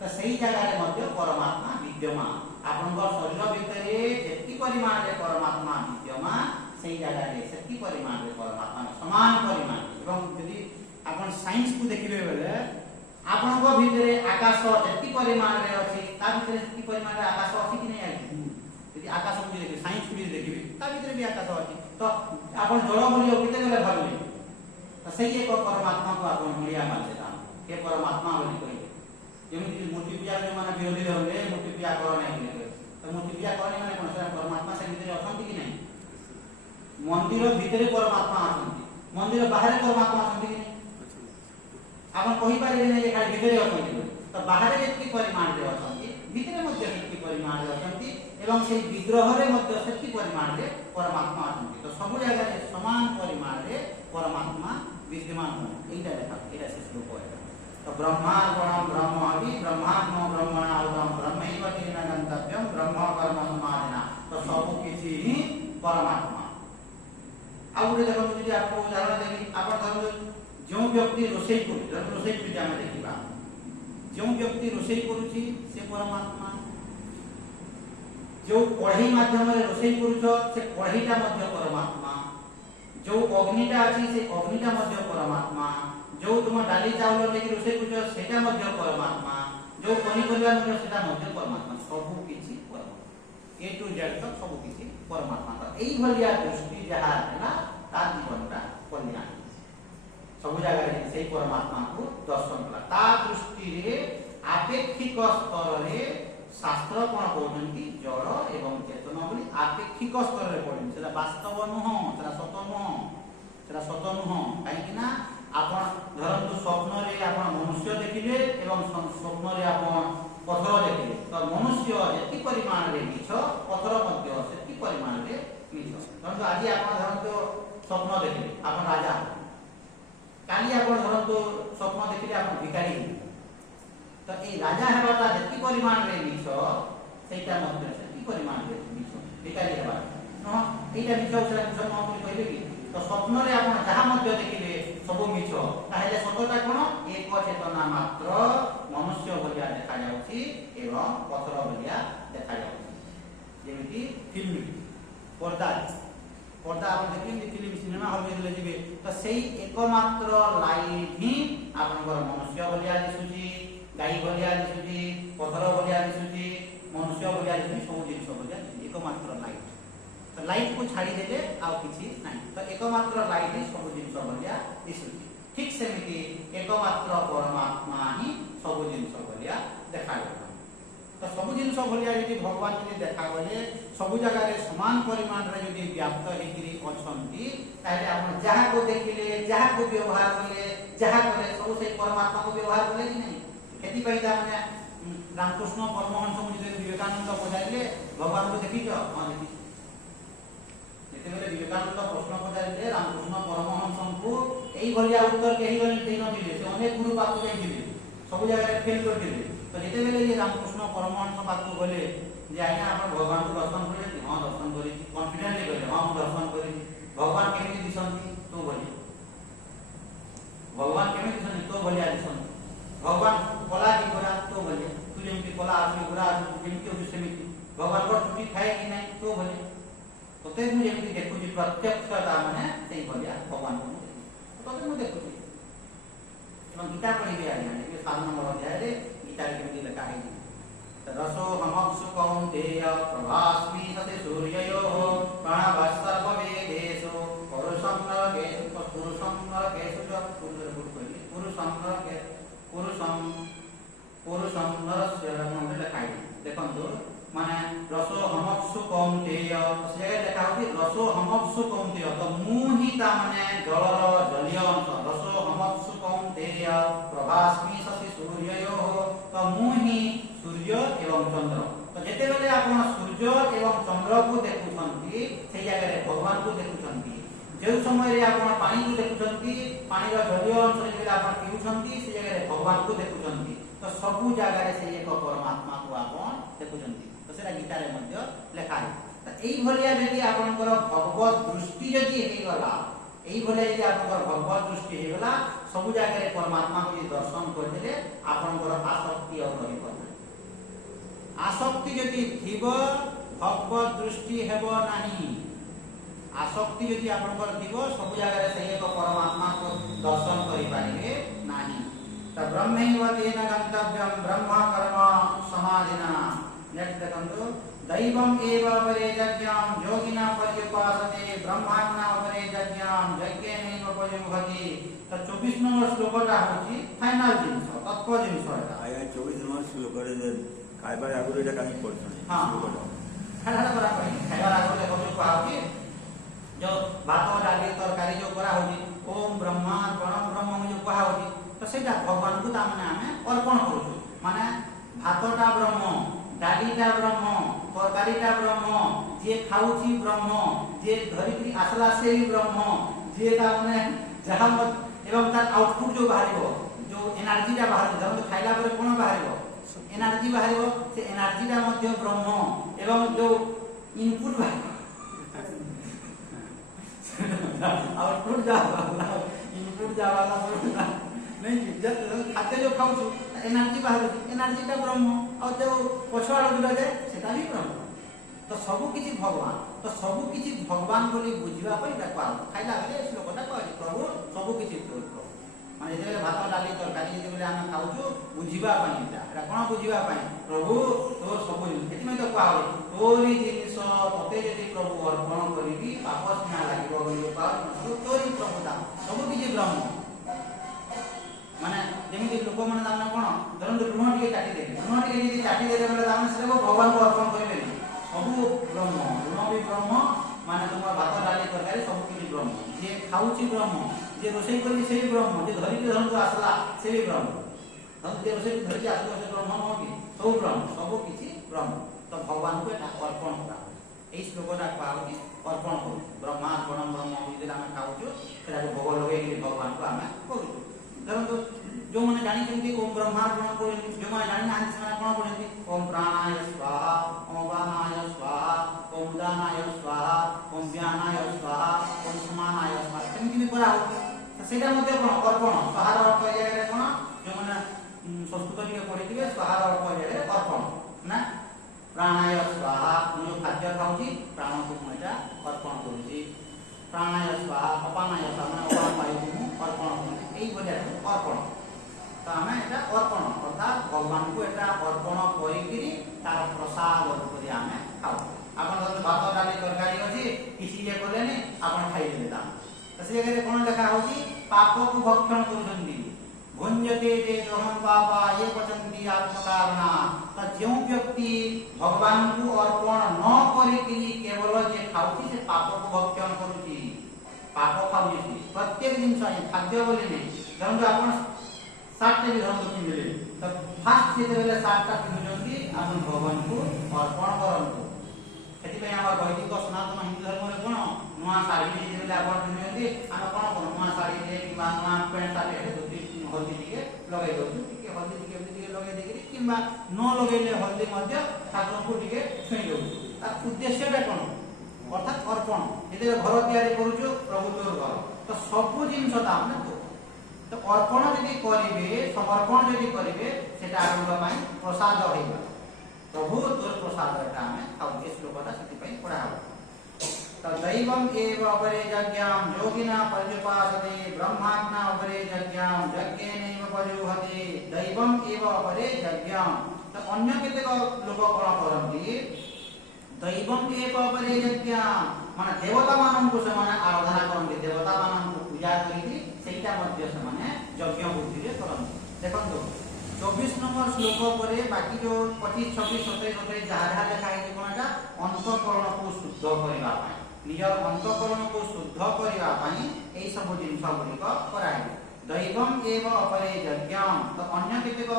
तो सही जगह रे मध्य परमात्मा विद्यमान आपण शरीर भितरे जेति परिमाण रे परमात्मा विद्यमान सही जगह रे सेति परिमाण रे परमात्मा समान परिमाण एवं यदि आपण साइंस को देखिबे बेले आपण को भितरे आकाश जेति परिमाण रे अछि ता भितरे सेति परिमाण रे आकाश अछि कि नै अछि ଯେମିତି ଆକାଶ ଯଦି ଦେଖିବେ ସାଇନ୍ସ ବି ଦେଖିବେ ତା ଭିତରେ ବି ଆକାଶ ଅଛି ତ ଆପଣ ଜଳ ବୋଲି କେତେବେଳେ ଭାବିଲେ ତ ସେଇ ଏକ ପରମାତ୍ମାକୁ ଆପଣ ମିଳିଆ ମାରିଲେ ଏ ପରମାତ୍ମା ବୋଲି କହିଲେ ଯେମିତି ମୂର୍ତ୍ତି ପୂଜା ଯୋଉମାନେ ବିରୋଧୀ ଧରିଲେ ମୂର୍ତ୍ତି ପୂଜା କର ନାହିଁ କହିଲେ ତ ମୂର୍ତ୍ତି ପୂଜା କରନି ମାନେ କଣ ସେଟା ପରମାତ୍ମା ସେ ଭିତରେ ଅଛନ୍ତି କି ନାହିଁ ମନ୍ଦିର ଭିତରେ ପରମାତ୍ମା ଅଛନ୍ତି ମନ୍ଦିର ବାହାରେ ପରମାତ୍ମା ଅଛନ୍ତି କି ନାହିଁ ଆପଣ କହିପାରିବେ ନାହିଁ ଖାଲି ଭିତରେ ଅଛନ୍ତି ତ ବାହାରେ ଯେତିକି ପରିମାଣରେ ଅଛନ୍ତି ଭିତରେ ମଧ୍ୟ ସେତିକି ପରିମାଣରେ ଅଛନ୍ତି ଏବଂ ସେଇ ବିଗ୍ରହରେ ମଧ୍ୟ ସେତିକି ପରିମାଣରେ ପରମାତ୍ମା ଅଛନ୍ତି ତ ସବୁ ଜାଗାରେ ସମାନ ପରିମାଣରେ ପରମାତ୍ମା विद्यमान हो एटा देखा एटा से श्लोक है तो ब्रह्मार्पणम ब्रह्म अभि ब्रह्मात्म ब्रह्मणाहुतम ब्रह्मैव तेन गंतव्यम ब्रह्म कर्म समाधिना तो सब किसी ही परमात्मा आ गुटे देखो যদি आपको उदाहरण देबी आपण धरन जो व्यक्ति रोषेई करू रोषेई पूजा में देखिबा जो व्यक्ति रोषेई करूची से परमात्मा जो कढ़ई माध्यम रे रोषेई करूछ से कढ़ईटा मध्य परमात्मा जो अग्निटा अछि से अग्निटा मध्य परमात्मा जो तुम डाली चावल लेके रोषे कुछ सेटा मध्य परमात्मा जो पनीपरिया मध्य सेटा मध्य परमात्मा सब किछि परमात्मा ए टू जेड तक सब किछि परमात्मा तो एई भलिया दृष्टि जहा हैला तार जीवनटा कल्याण सब जगह रे सेई परमात्मा को दर्शन कला ता दृष्टि रे आपेक्षिक स्तर रे शास्त्र कोन कहउनती जड़ एवं चेतन बोली आपेक्षिक स्तर रे पढिन सेटा वास्तव नुह सेटा सत नुह काहे कि ना आपण धरंतु स्वप्न रे आपण मनुष्य देखिले एवं स्वप्न रे आपण पत्थर देखिले तो मनुष्य जेति परिमाण रे मिछ पत्थर मध्य सेति परिमाण रे मिछ धरंतु आज आपण धरंतु स्वप्न देखिले आपण राजा काली आपण धरंतु स्वप्न देखिले आपण भिखारी तो ए राजा हेबाटा जेति परिमाण रे मिछ सेटा मध्य सेति परिमाण रे मिछ भिखारी हेबा न एटा मिछ उछरा मिछ न बोली कहले कि तो स्वप्न रे आपण जहा मध्य देखिले सब मिछ ताहेले सतता कोन एक चेतना मात्र मनुष्य बलिया देखा जाउची एवं पत्थर बलिया देखा जाउची जेमिति फिल्म पर्दा पर्दा आपण देखिले फिल्म सिनेमा हॉल में जेबे तो सेही एकमात्र लाइट ही आपनकर मनुष्य बलिया दिसुची गाई बलिया दिसुची पत्थर बलिया दिसुची मनुष्य बलिया दिसुची सब जिंस बलिया एकमात्र लाइट तो लाइट को छाड़ी देले आउ किछि नाही तो एकमात्र लाइट ही सब जिंस बलिया दिसुची ठीक सेमिति एकमात्र परमात्मा ही सब जिंस बलिया देखा गला तो सब जिंस बलिया यदि भगवान यदि देखा गले सब जगह रे समान परिमाण रे यदि व्याप्त हेकरी अछंती ताले आपण जहा को देखिले जहा को व्यवहार करले जहा करे सब से परमात्मा को व्यवहार करले कि नहीं खेती पैदा माने रामकृष्ण परमहंस मुझे विवेकानंद पजाइले भगवान को देखिछ हां देखि जेते बेले विवेकानंद प्रश्न पजाइले रामकृष्ण परमहंस को एई भलिया उत्तर केही गने देन दिले से अनेक गुरु बात के दिले सब जगह रे फेल कर दिले तो जेते बेले ये रामकृष्ण परमहंस बात को गले जे आइना आपण भगवान को दर्शन करले हां दर्शन करी कॉन्फिडेंटली गले हां दर्शन करी भगवान केमिति दिसंती तो बोली भगवान केमिति दिसंती तो बोलिया दिसंती भगवान कला की गोरा तो बोले तू जेमती कला आदमी गोरा जेमती हो सेमिति भगवान को छुट्टी खाए कि नहीं तो बोले तोते मु जेमती देखु जी प्रत्यक्षता माने सेही भलिया भगवान को तोते मु देखु एवं गीता पढ़ी गया है ये 7 नंबर अध्याय रे गीता के केमती लिखा है रसो हमक्षु कौन्तेय प्रभास्मि सते सूर्ययो प्राणवस्सर्व वेदेषु पुरुषं नरकेषु पुरुषं नरस्य रमण लिखाई देखंतु माने रसो हमक्षु कौन्तेय से देखा होती रसो हमक्षु कौन्तेय तो मुंह ही ता माने जलर जलीय अंश रसो हमक्षु कौन्तेय प्रभास्मि सति सूर्ययो तो मुंह ही सूर्य एवं चंद्र तो जेते बेले आपण सूर्य एवं चंद्र को देखुछंती से जगह रे भगवान को देखुछंती जो समय रे आपण पानी को देखुछंती पानी रो जलीय अंश रे आपण पीउछंती से जगह रे भगवान को देखुछंती तो सब जगह रे से एक परमात्मा को आपण देखुछंती तो सेरा गीता रे मध्य लिखा है तो एई भलिया जदी आपनकर भगवत दृष्टि जदी हे गला एई भलिया जदी आपनकर भगवत दृष्टि हे गला सब जगह रे परमात्मा को दर्शन कर देले आपनकर आसक्ति और रहि पड़े आसक्ति जदी थिबो भगवत दृष्टि हेबो नाही आसक्ति यदि आपनकर दिगो सब जगह रे सही एक परमात्मा को दर्शन करि पारिबे नाही त ब्रह्मैव तेन गंतव्यम ब्रह्म कर्म समाधिना नेक्स्ट देखंतु दैवम एव अपरे यज्ञाम योगिना पर्युपासते ब्रह्माज्ञा अपरे यज्ञाम यज्ञेनैव पर्युमुखति। तो 24 नंबर श्लोकटा होची फाइनल जिंस तत्व जिंस एटा आया 24 नंबर श्लोकरे जे खाइबार आगुर एटा काहे पढछनी हां श्लोकटा खाड़ा करा कहि खाइबार आगुर देखो जो कहउची जो भात डाली तरकारी जो करा होची ओम ब्रह्मा परम ब्रह्म जो कहउची तो सेटा भगवान को तामने आमे अर्पण करूछु माने भातटा ब्रह्म डालीटा ब्रह्म तरकारीटा ब्रह्म जे खाउची ब्रह्म जे धरित्री आसला से ब्रह्म जे तामने जहां एवं तार आउटपुट जो बाहरिबो जो एनर्जीटा बाहर जब खाइला पर कोन बाहरिबो एनर्जी बाहरिबो से एनर्जीटा मध्ये ब्रह्म एवं जो इनपुट बाहरिबो आउटपुट जा इनपुट जा वाला नहीं जब खाद्य जो खाऊ एनर्जी बाहर एनर्जीटा ब्रह्म और जो पछवाड़ गुला जाए सेटा भी ब्रह्म तो सब किछि भगवान तो सब किछि भगवान बोली बुझिबा पई देखो खाइला बेले श्लोकटा कहै प्रभु सब किछि प्रभु माने जे भात डाली तरकारी जे बेले हम खाउछु बुझिबा पई एटा कोन बुझिबा पई प्रभु तोर सब एति में तो कहै तोरी जिनिस तते जदि प्रभु अर्पण करिबी पाप ना लागिबो बोली कहै तोरी प्रभुता सब किछि ब्रह्म माने जेमिति लोक माने दान कोन धरन ऋण टिके काटी दे ऋण टिके जदि काटी दे बेले दान से भगवान को अर्पण करिबे सब ब्रह्म ऋण भी ब्रह्म माने तुम भात डाली तरकारी सब किछि ब्रह्म जे खाउची ब्रह्म जे रोषई करी से ब्रह्म जे धरि के धरन आसला से ब्रह्म हम जे रोषई धरि के आसला से ब्रह्म हो कि सब ब्रह्म सब किछि ब्रह्म तो भगवान को एटा अर्पण करा एई श्लोकटा कहउची अर्पण करू ब्रह्मा परम ब्रह्म जे हम खाउछु सेटा भोग लगे कि भगवान को हम करूछु धरन जो माने जानि केंति ओम ब्रह्मार्पण करू जो माने जानि ना से कोन बोलନ୍ତି ओम प्राणाय स्वाहा ओम वानाय स्वाहा ओम उदानाय स्वाहा ओम व्यानाय स्वाहा ओम समानाय स्वाहा केंति भी करा हो तो सेटा मध्ये कोन अर्पण स्वाहार अर्थ ये कोन जो माने संस्कृत के पढिथिबे स्वाहार अर्थ ये अर्पण ना प्राणाय स्वाहा जो खाद्य खाउची प्राण को मजा अर्पण करूची प्राणाय स्वाहा अपानाय स्वाहा अपान वायु को अर्पण करूची एई बोले अर्पण तो आमे एटा अर्पण अर्थात भगवान को एटा अर्पण करिकिरी तार प्रसाद रूपे आमे खाऊ आपन जब भात डाली तरकारी अछि किसी ये कोलेनी आपन खाइ लेता तो से जगह कोन लिखा होची पाप को भक्षण करूछंदी भुंजते ते दोहम पापा ये पचंती आत्मकारना तो जो व्यक्ति भगवान को अर्पण न करिकिरी केवल जे खाउची से पाप को भक्षण करूची पाप खाउची प्रत्येक दिन चाहिए खाद्य बोले नहीं जब आपन 60 भी धर्म तो मिले तो फास्ट जे बेले 60टा किनुजंती आपन भगवान को अर्पण करंतु एति पे हमर वैदिक सनातन हिंदू धर्म रे कोन नुआ साड़ी जे बेले आपन किनुजंती हम कोन कोन नुआ साड़ी रे किबा नुआ पैंट साड़ी रे दुटी हल्दी टिके लगाइ दउ टिके हल्दी टिके लगाइ देकरी किबा न लगाइले हल्दी मध्य ठाकुर को टिके छुई दउ तार उद्देश्यटा कोन अर्थात अर्पण जे घर तयारी करूछु प्रभु तोर घर तो सब जिंस दाम ना तो अर्पण यदि करिवे समर्पण यदि करिवे सेटा आगुआ पई प्रसाद होइबा प्रभु तोर प्रसाद एटा हमें खाउ के श्लोकटा सेति पई पढा हो तो दैवम एव अपरे यज्ञाम योगिना पर्युपासते ब्रह्माज्ञा अपरे यज्ञाम यज्ञेनैव पर्युहते दैवम एव अपरे यज्ञाम तो अन्य केतेक लोक कोन करंती दैवम एव अपरे यज्ञाम माने देवता मानन को समान आराधना करंती देवता मानन को पूजा करी सेटा मध्य समान यज्ञ बुद्धि रे करंती देखंतो 24 नंबर श्लोक परे बाकी जो 25 26 27 28 जहा जहा लिखा है कोनटा अंतःकरण को शुद्ध करिवा पाई निज अंतःकरण को शुद्ध करिवा पाई एई सब जिंस गुडी को कराई दैवम एव अपरे यज्ञम तो अन्य केतेक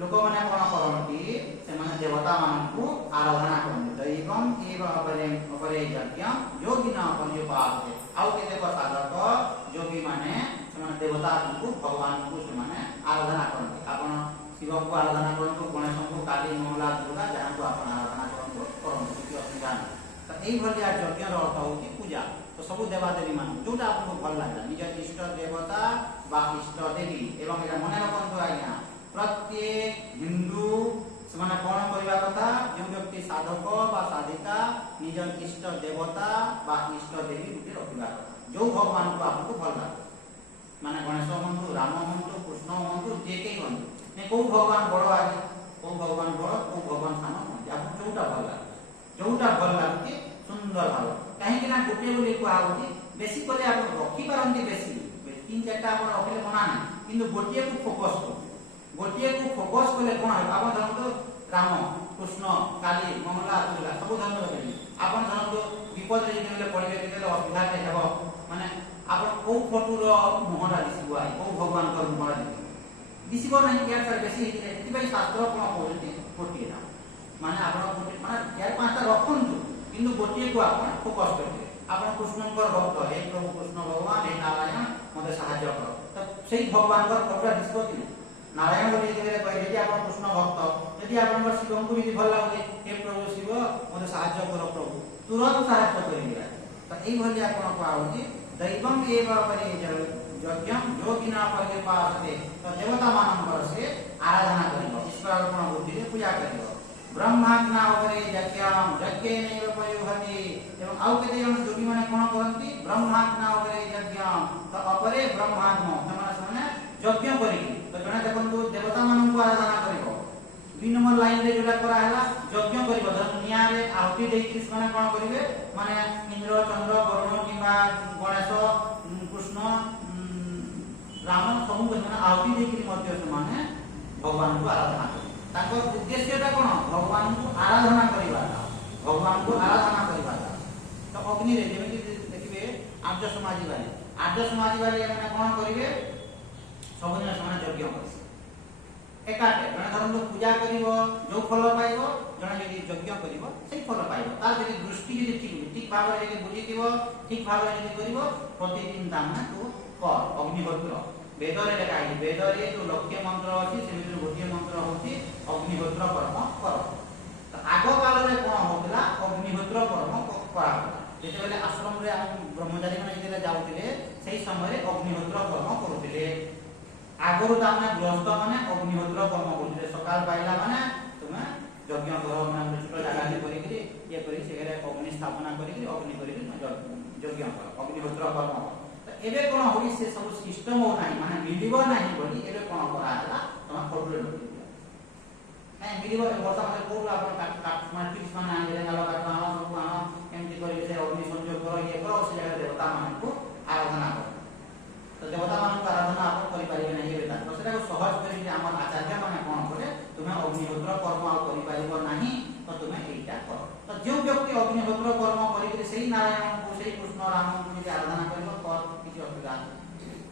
लोक माने कोन करंती से माने देवता मान को आराधना करंती दैवम एव अपरे यज्ञम योगिना पर्युपासते आउ केतेक साधक योगी माने से देवता को भगवान को से माने आराधना करंती आपण शिव को आराधना करंतु गणेश को काली मंगला दुर्गा जहां को आपण आराधना करंतु कि असुविधा तो एई भलिया यज्ञ रो अर्थ होची पूजा तो सब देवा देवी मान जोटा आपको भल लागला निज इष्ट देवता बा इष्ट देवी एवं एटा मने रखंतु आज्ञा प्रत्येक हिंदू समान कोन करबा कथा जो व्यक्ति साधक बा साधिका निज इष्ट देवता बा इष्ट देवी गुटे रखिबा कथा जो भगवान को आपको भल लागे माने गणेश हंतु राम हंतु कृष्ण हंतु जे के हंतु ने को भगवान बड़ आगे को भगवान बड़ को भगवान सानो आपको जोटा भल लागे जोटा भल लाଗୁଛି सुंदर भाव कहीं ना गोटे बोली कुआ होची बेसी कोले आप रखी पारंती बेसी तीन चारटा आप रखले मना नहीं किंतु गोटे को फोकस कले कोन आप धरन तो राम कृष्ण काली मंगला दुर्गा सब धर्म रखले आप धरन तो विपद रे जेले पड़िबे केले असुविधा ते हेबो माने आप को फोटो रो मोहरा दिसबो आई को भगवान को मोहरा दिसबो नहीं यार सर बेसी एति भाई शास्त्र कोन कहते गोटे ना माने आपण गोटे माने चार पांचटा रखंतु किंतु गोटे को आपण फोकस करबे आपण कृष्ण को भक्त हे प्रभु कृष्ण भगवान हे नारायण मते सहाय्य करो तो सेही भगवान को फोटो दिसबो कि नारायण बोली जे कहले जे आपण कृष्ण भक्त यदि आपण शिव को भी भल लागे हे प्रभु शिव मते सहाय्य करो प्रभु तुरंत सहाय्य करिबा तो एई भली आपण को आउची दैवम एव परि यज्ञम जो बिना परिपासते तो देवता मानकर से आराधना करिबो ईश्वर अर्पण बुद्धि रे पूजा करिबो ब्रह्माज्ञा उपरे यज्ञम यज्ञे नैव प्रयोहति एवं आउ केते जन जोगी माने कोन करंती ब्रह्माज्ञा उपरे यज्ञम तो अपरे ब्रह्मात्म माने यज्ञ करी तो जने देखंतु देवता मानन को आराधना करिबो 2 नंबर लाइन रे जोला करा हैला यज्ञ करिबो धर निया रे आहुति देई कृष्ण माने कोन करिवे माने इंद्र चंद्र वरुण किबा गणेश कृष्ण राम सब माने आहुति देई कि मध्य से माने भगवान को आराधना करिबो ताको उद्देश्यटा कोन भगवान को आराधना करिबा तो अग्नि रे जेमि देखिबे आर्य समाजी वाले माने कोन करिवे सब दिन समान यज्ञ करसी एकाटे जने धरन पूजा करिवो जो फल पाइबो जने यदि यज्ञ करिवो सेही फल पाइबो तार यदि दृष्टि यदि ठीक भाव रे यदि बुझिथिवो ठीक भाव रे यदि करिवो प्रतिदिन दाना तो कर अग्निहोत्र वेद रे लेखा है वेद रे जो लक्ष्य मंत्र अछि से भितर गोटिए मंत्र होछि अग्निहोत्र कर्म कर तो आगो काल रे कोन होतला अग्निहोत्र कर्म करा जेते बेले आश्रम रे हम ब्रह्मचारी माने जेले जाउतिले सेही समय रे अग्निहोत्र कर्म करूतिले आगरु ताने गृहस्थ माने अग्निहोत्र कर्म करूतिले सकाल पाइला माने तुमे यज्ञ करो माने छोट जागा ले करी कि ये करी सेरे अग्नि स्थापना करी कि अग्नि करी यज्ञ करो अग्निहोत्र कर्म तो एबे कोन होई से सब सिस्टम हो नाही माने मिलिबो नाही बोली एबे कोन करा हला तमा फोटो लगी ए मिलिबो वर्षा माने को आपण काट माने फिक्स माने आगे गालो काट आना सब आना एमती करी से अग्नि संयोग करो ये करो से जगह देवता मान को आराधना करो तो देवता मान को आराधना आप करि पारिबे नाही बेटा तो सेटा को सहज करी जे हमर आचार्य माने कोन करे तुमे अग्निहोत्र कर्म आ करि पारिबो नाही तो तुमे एटा करो तो जो व्यक्ति अग्निहोत्र कर्म करि के सेही नारायण को सेही कृष्ण राम को जे आराधना करबो कर किछि असुविधा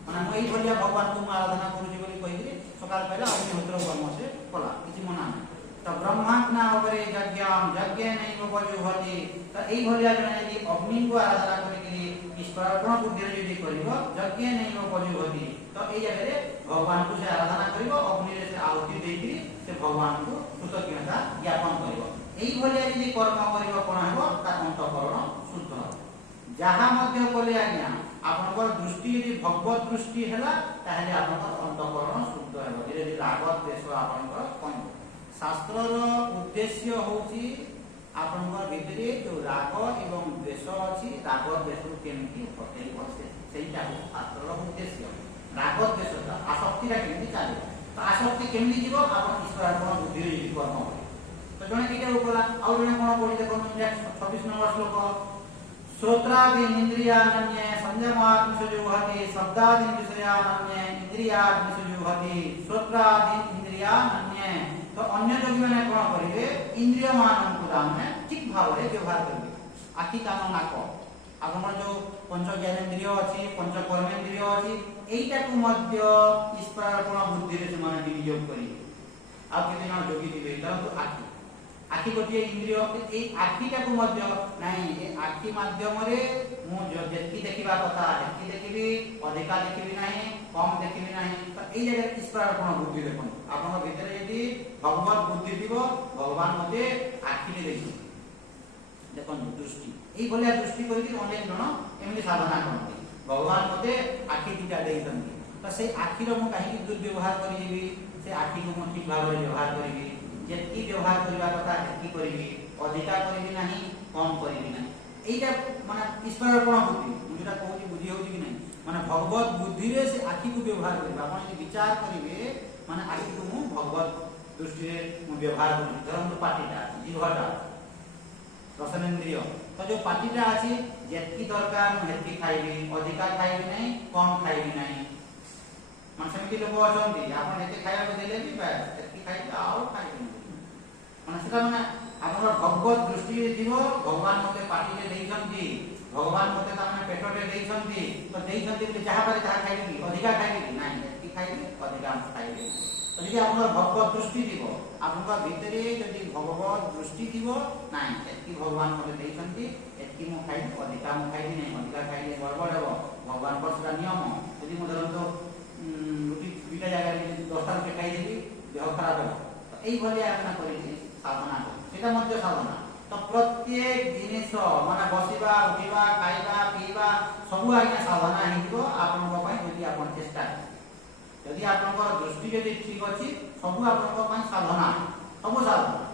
माने मई भलिया भगवान को आराधना करूची बोली कहि दिले सकाल पहला अग्निहोत्र कर्म से कला किछि मना नाही तो ब्रह्माज्ञा उपरे यज्ञम यज्ञ नैव प्रयोहति तो एई भलिया जने यदि अग्नि को आराधना करि कि ईश्वर अर्पण बुद्धि रे यदि करिवो यज्ञ नैव प्रयोहति तो एई जगह रे भगवान को से आराधना करिवो अग्नि रे से आहुति देकि से भगवान को कृतज्ञता ज्ञापन करिवो एई भलिया यदि कर्म करिवो कोन हेबो ता अंतःकरण शुद्ध हो जहा मध्य कोले आज्ञा आपनकर दृष्टि यदि भगवत दृष्टि हैला ताहेले आपनकर अंतःकरण शुद्ध हेबो धीरे धीरे राग द्वेष आपनकर कम शास्त्र रो उद्देश्य होची आपनकर भितरे जो राग एवं द्वेष अछि राग द्वेष केमति हटेइबो सेइटा शास्त्र रो उद्देश्य राग द्वेष आसक्ति रा केमति चालिबो तो आसक्ति केमति जीवो आपन ईश्वर अर्पण बुद्धि रे जीव कर्म करे तो जने किटा उपला आ जने कोन बोली देखो 26 नंबर श्लोक श्रोत्रादि इंद्रियानन्ये संयमाग्निसुजुहति शब्दादि विषयानन्ये इंद्रियाग्निसुजुहति श्रोत्रादि इंद्रियानन्ये तो अन्य योगी माने कोन करिवे इंद्रिय मान को दाने ठीक भाव रे व्यवहार करिवे आखि कान नाक आपन जो पंच ज्ञानेंद्रिय अछि पंच कर्मेंद्रिय अछि एइटा को मध्य ईश्वर अर्पण बुद्धि रे माने विनियोग करिवे आ केते जन योगी दिबे तो आखि गोटिए इंद्रिय ए आखिटा को मध्य नाही ए आखि माध्यम रे मु जेति देखिबा कथा जेति देखिबी अधिका देखिबी नाही कम देखिबी नाही तो एई जगह ईश्वर अर्पण बुद्धि देखन आपन भीतर यदि भगवत बुद्धि दिबो भगवान मते आखि रे देखि देखन दृष्टि एई भलिया दृष्टि करि कि अनेक जन एमनि साधना करथि भगवान मते आखि दिटा देइतन्ति तो से आखि रो मु काहे दुर्व्यवहार करि जेबी से आखि को मु ठीक भाव रे व्यवहार करिबी जेति व्यवहार करबा कथा जेति करिबी अधिका करिबी नाही कम करिबी नाही एइटा माने ईश्वर अर्पण बुद्धि मुझेटा कहूची बुद्धि होची कि नहीं माने भगवत बुद्धि रे से आखि को व्यवहार करबा आपण जे विचार करिवे माने आखि को मु भगवत दृष्टि रे मु व्यवहार करि धर्म पाटीटा जीवटा रसनेन्द्रिय तो जो पार्टीटा अच्छी जेतकी दरकार मुझे खाइबी अधिका खाइबी नहीं कम खाइबी नहीं मान सेमती लोक अच्छा आप खाया देले भी एतकी खाइबे आउ खाइबे माने सेटा माने आपन भगवत दृष्टि दिवो भगवान मते पार्टी देइछंती भगवान मते ताने पेटटे देइछंती तो देइछंती बोली जहा पारे ताहा खाइबी अधिका खाइबी नहीं एतकी खाइबी अधिका खाइबी तो यदि आप भगवत दृष्टि दिव आपका भितरे यदि भगवत दृष्टि दिव नाई एतकी भगवान मते देइछंती एतकी मु खाइबी अधिका मु खाइबी नहीं अधिका खाइले गड़बड़ हेबो भगवान पर सेटा नियम यदि मु धरन तो रुटी दुईटा जगह 10टा रुटी खाइ देबी देह खराब हेबो तो एई भली आज्ञा करिछि साधना सेटा मध्य साधना तो प्रत्येक जिनिस माने बसिबा उठिबा खाइबा पीबा सब आज्ञा साधना हिजो आपनको पई यदि आपण चेष्टा यदि आपनकर दृष्टि यदि ठीक अछि सब आपनको पई साधना सब साधना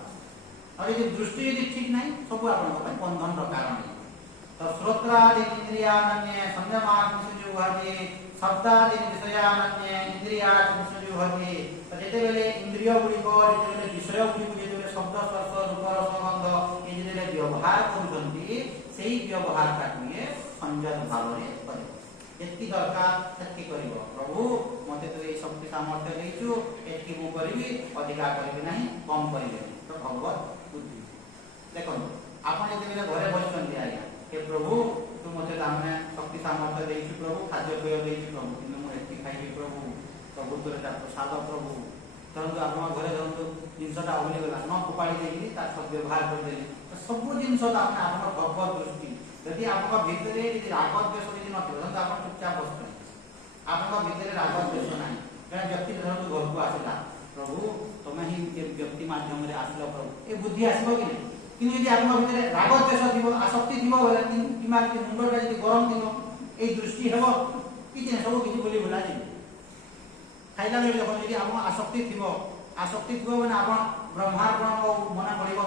और यदि दृष्टि यदि ठीक नहीं सब आपनको पई बंधन रो कारण तो श्रोत्रादि इंद्रियानन्य संयमाग्निसुजुहति शब्दादि विषयानन्य इंद्रियाग्निसुजुहति तो जेते बेले इंद्रिय गुडी को जेते बेले विषय गुडी को जेते बेले शब्द स्पर्श रूप रस गंध ये जेते व्यवहार करूछंती सेही व्यवहार काटिए संयत भावरे करे एतकी दरकार एतकी करिवो प्रभु मते तो ए शक्ति सामर्थ्य देइछु एतकी मु करिवि अधिका करिवि नाही कम करिवि तो भगवत बुद्धि देखो आपण जेते बेले घरे बसचंती आया के प्रभु तू मते दामने शक्ति सामर्थ्य देइछु प्रभु खाद्य पेय देइछु प्रभु किंतु मु एतकी खाइबि प्रभु प्रभु तोरेटा प्रसाद प्रभु तरंतु आपण घरे धरंतु जिनसटा ओली गला न कुपाड़ी देइली ता सब व्यवहार कर देली तो सब जिनस दामने आपण भगवत दृष्टि यदि आपका भीतर यदि राग द्वेष यदि नथिबो तो आपण चुपचाप बसते आपका भीतर राग द्वेष नाही जने व्यक्ति धरंतु घर को आसिला प्रभु तमे ही व्यक्ति माध्यम रे आसिलो प्रभु ए बुद्धि आसीबो कि नहीं किंतु यदि आपका भीतर राग द्वेष थिबो आसक्ति थिबो बोले किमा कि मुंडटा यदि गरम थिबो ए दृष्टि हेबो कि सब किछि बोली बोला जे खाइला बेले देखो यदि आपण आसक्ति थिबो माने आपण ब्रह्मार्पण को मना करिवो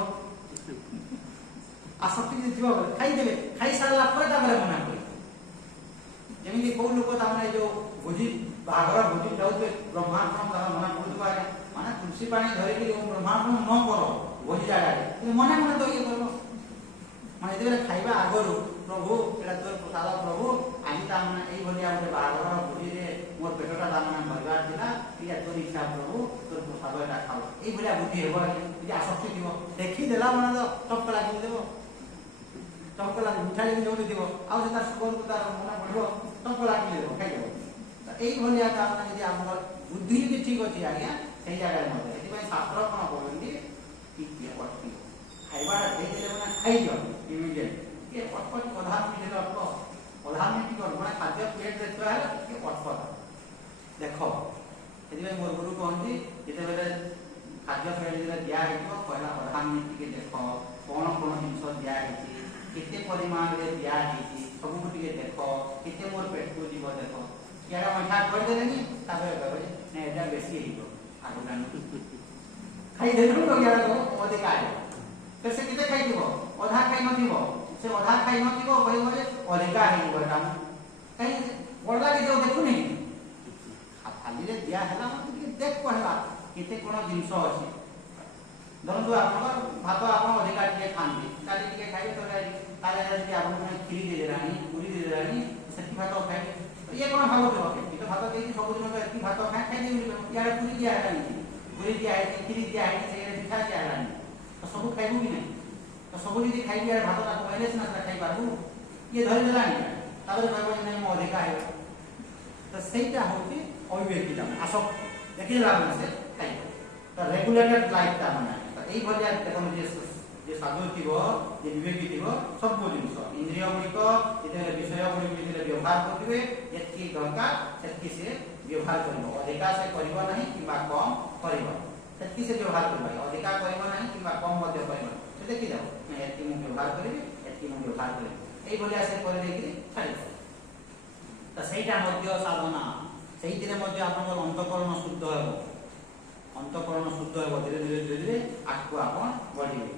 आसक्ति जे थिबो खाइ देबे खाइ सारला पर ताबरे मना करि जेमिति को लोक तामने जो भोजी बागर भोजी जाउते ब्रह्मार्पण तारा मना करिदबा माने तुलसी पानी धरि कि ब्रह्मार्पण न करो भोजी जागा रे मने मने तो ये करबो माने जेबे खाइबा आगरु प्रभु एला तोर प्रसाद प्रभु आजि तामने एई भलिया गोटे बागर भोजी रे मोर पेटटा तामने भरगार दिला या तोर इच्छा प्रभु तोर प्रसाद एटा खाओ एई भलिया बुद्धि हेबो कि आसक्ति थिबो देखि देला माने तो टप लागि देबो टप लागि मिठाई जोडी देबो आ से तार सुगर को तार मना पड़बो टप लागि देबो खाइ देबो त एई भलिया तामने यदि हमर बुद्धि यदि ठीक अछि आज्ञा सेई जगह रे मते एति पई शास्त्र कोन कहନ୍ତି कि पटकी खाइबा देई देले माने खाइ दियो इमिडिएट के पटपट प्रधान मिले अल्प प्रधान मिटी कर माने खाद्य प्लेट देखबा है के पटपट देखो एति पई मोर गुरु कहନ୍ତି जेते बेले खाद्य प्लेट दिला दिया हेतो पहिला प्रधान मिटी के देखो कोन कोन जिंस दिया हेती किते परिमाण रे दिया हेती सब को टिके देखो किते मोर पेट को जीव देखो यारा मठा कर देलेनी ताबे कहबे ने एटा बेसी हिबो आगुलान खाइ देलु तो यारा को अधिका है तो से किते खाइ दिबो आधा खाइ नथिबो से आधा खाइ नथिबो कहबो जे अधिका हिबो एटा काई बडला के जो देखु नहीं खाली रे दिया हला मते देख पहला किते कोन जिंस अछि धरतु आपन भात आपन अधिका टिके खांती काली टिके खाइ तो काले यदि आपन खिरी दे देलानी पूरी दे देलानी सेठी भात खाइ ये कोन भात देबो कि तो भात देई सब दिन तो एती भात खाइ देबो यार पूरी दिया हलानी पूरी दिया है खिरी दिया है से पिठा दिया हलानी तो सब खाइबो कि नहीं तो सब यदि खाइ यार भात ता पहले से ना खाइ पाबो ये धरि देलानी ताबरे कहबो नहीं मो अधिका है तो सेटा होती अभिव्यक्तिता आसक देखि लागो से खाइ तो रेगुलेटेड लाइफ ता माने तो एई भलिया देखो जे साधु थिबो जे विवेकी थिबो सब जिनिस इंद्रिय गुडी को जेते विषय गुडी जेते व्यवहार करथिबे एतकी दरकार एतकी से व्यवहार करबो अधिका से करबो नहीं किबा कम करबो एतकी से व्यवहार करबो अधिका करबो नहीं किबा कम मध्य करबो से देखि जाओ मैं एतकी मु व्यवहार करबी एतकी मु व्यवहार करबी एई भलिया से करे देखि छाड़िबो तो सेटा मध्य साधना सेहितिरे मध्य आपनकर अंतःकरण शुद्ध हेबो अंतःकरण शुद्ध हेबो धीरे धीरे धीरे आकु आपन बढ़िबे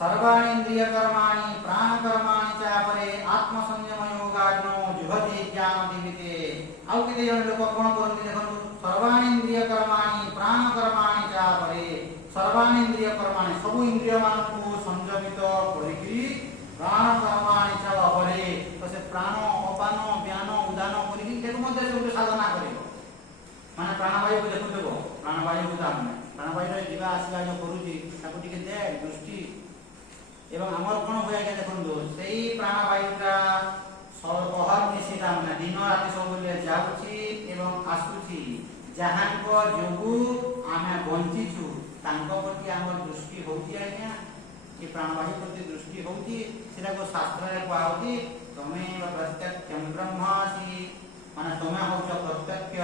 सर्वाणींद्रिय कर्माणि प्राण कर्माणि च परे आत्म संयम योगाग्नो जुहते ज्ञान दीपिते आउ केते जन लोक कोन करନ୍ତି देखंतु सर्वाणींद्रिय कर्माणि प्राण कर्माणि च परे सर्वाणींद्रिय कर्माणि सब इंद्रिय मान को संयमित ପ୍ରାଣବାୟୁକୁ ଦେଖୁଥିବ, ପ୍ରାଣବାୟୁକୁ ତାମାନେ ପ୍ରାଣବାୟୁରେ ଯିବା ଆସିବା ଯୋଉ କରୁଛି ତାକୁ ଟିକେ ଦେଖ ଦୃଷ୍ଟି। ଏବଂ ଆମର କଣ ହୁଏ ଆଜ୍ଞା ଦେଖନ୍ତୁ, ସେଇ ପ୍ରାଣବାୟୁଟା ଅହର୍ନିଶି ତାମାନେ ଦିନ ରାତି ସବୁବେଳେ ଯାଉଛି ଏବଂ ଆସୁଛି। ଯାହାଙ୍କ ଯୋଗୁ ଆମେ ବଞ୍ଚିଛୁ ତାଙ୍କ ପ୍ରତି ଆମର ଦୃଷ୍ଟି ହଉଛି ଆଜ୍ଞା, କି ପ୍ରାଣବାୟୁ ପ୍ରତି ଦୃଷ୍ଟି ହଉଛି। ସେଟାକୁ ଶାସ୍ତ୍ରରେ କୁହାହଉଛି ତମେ ପ୍ରତ୍ୟକ୍ଷଂ ବ୍ରହ୍ମାସି, ମାନେ ତମେ ହଉଛ ପ୍ରତ୍ୟକ୍ଷ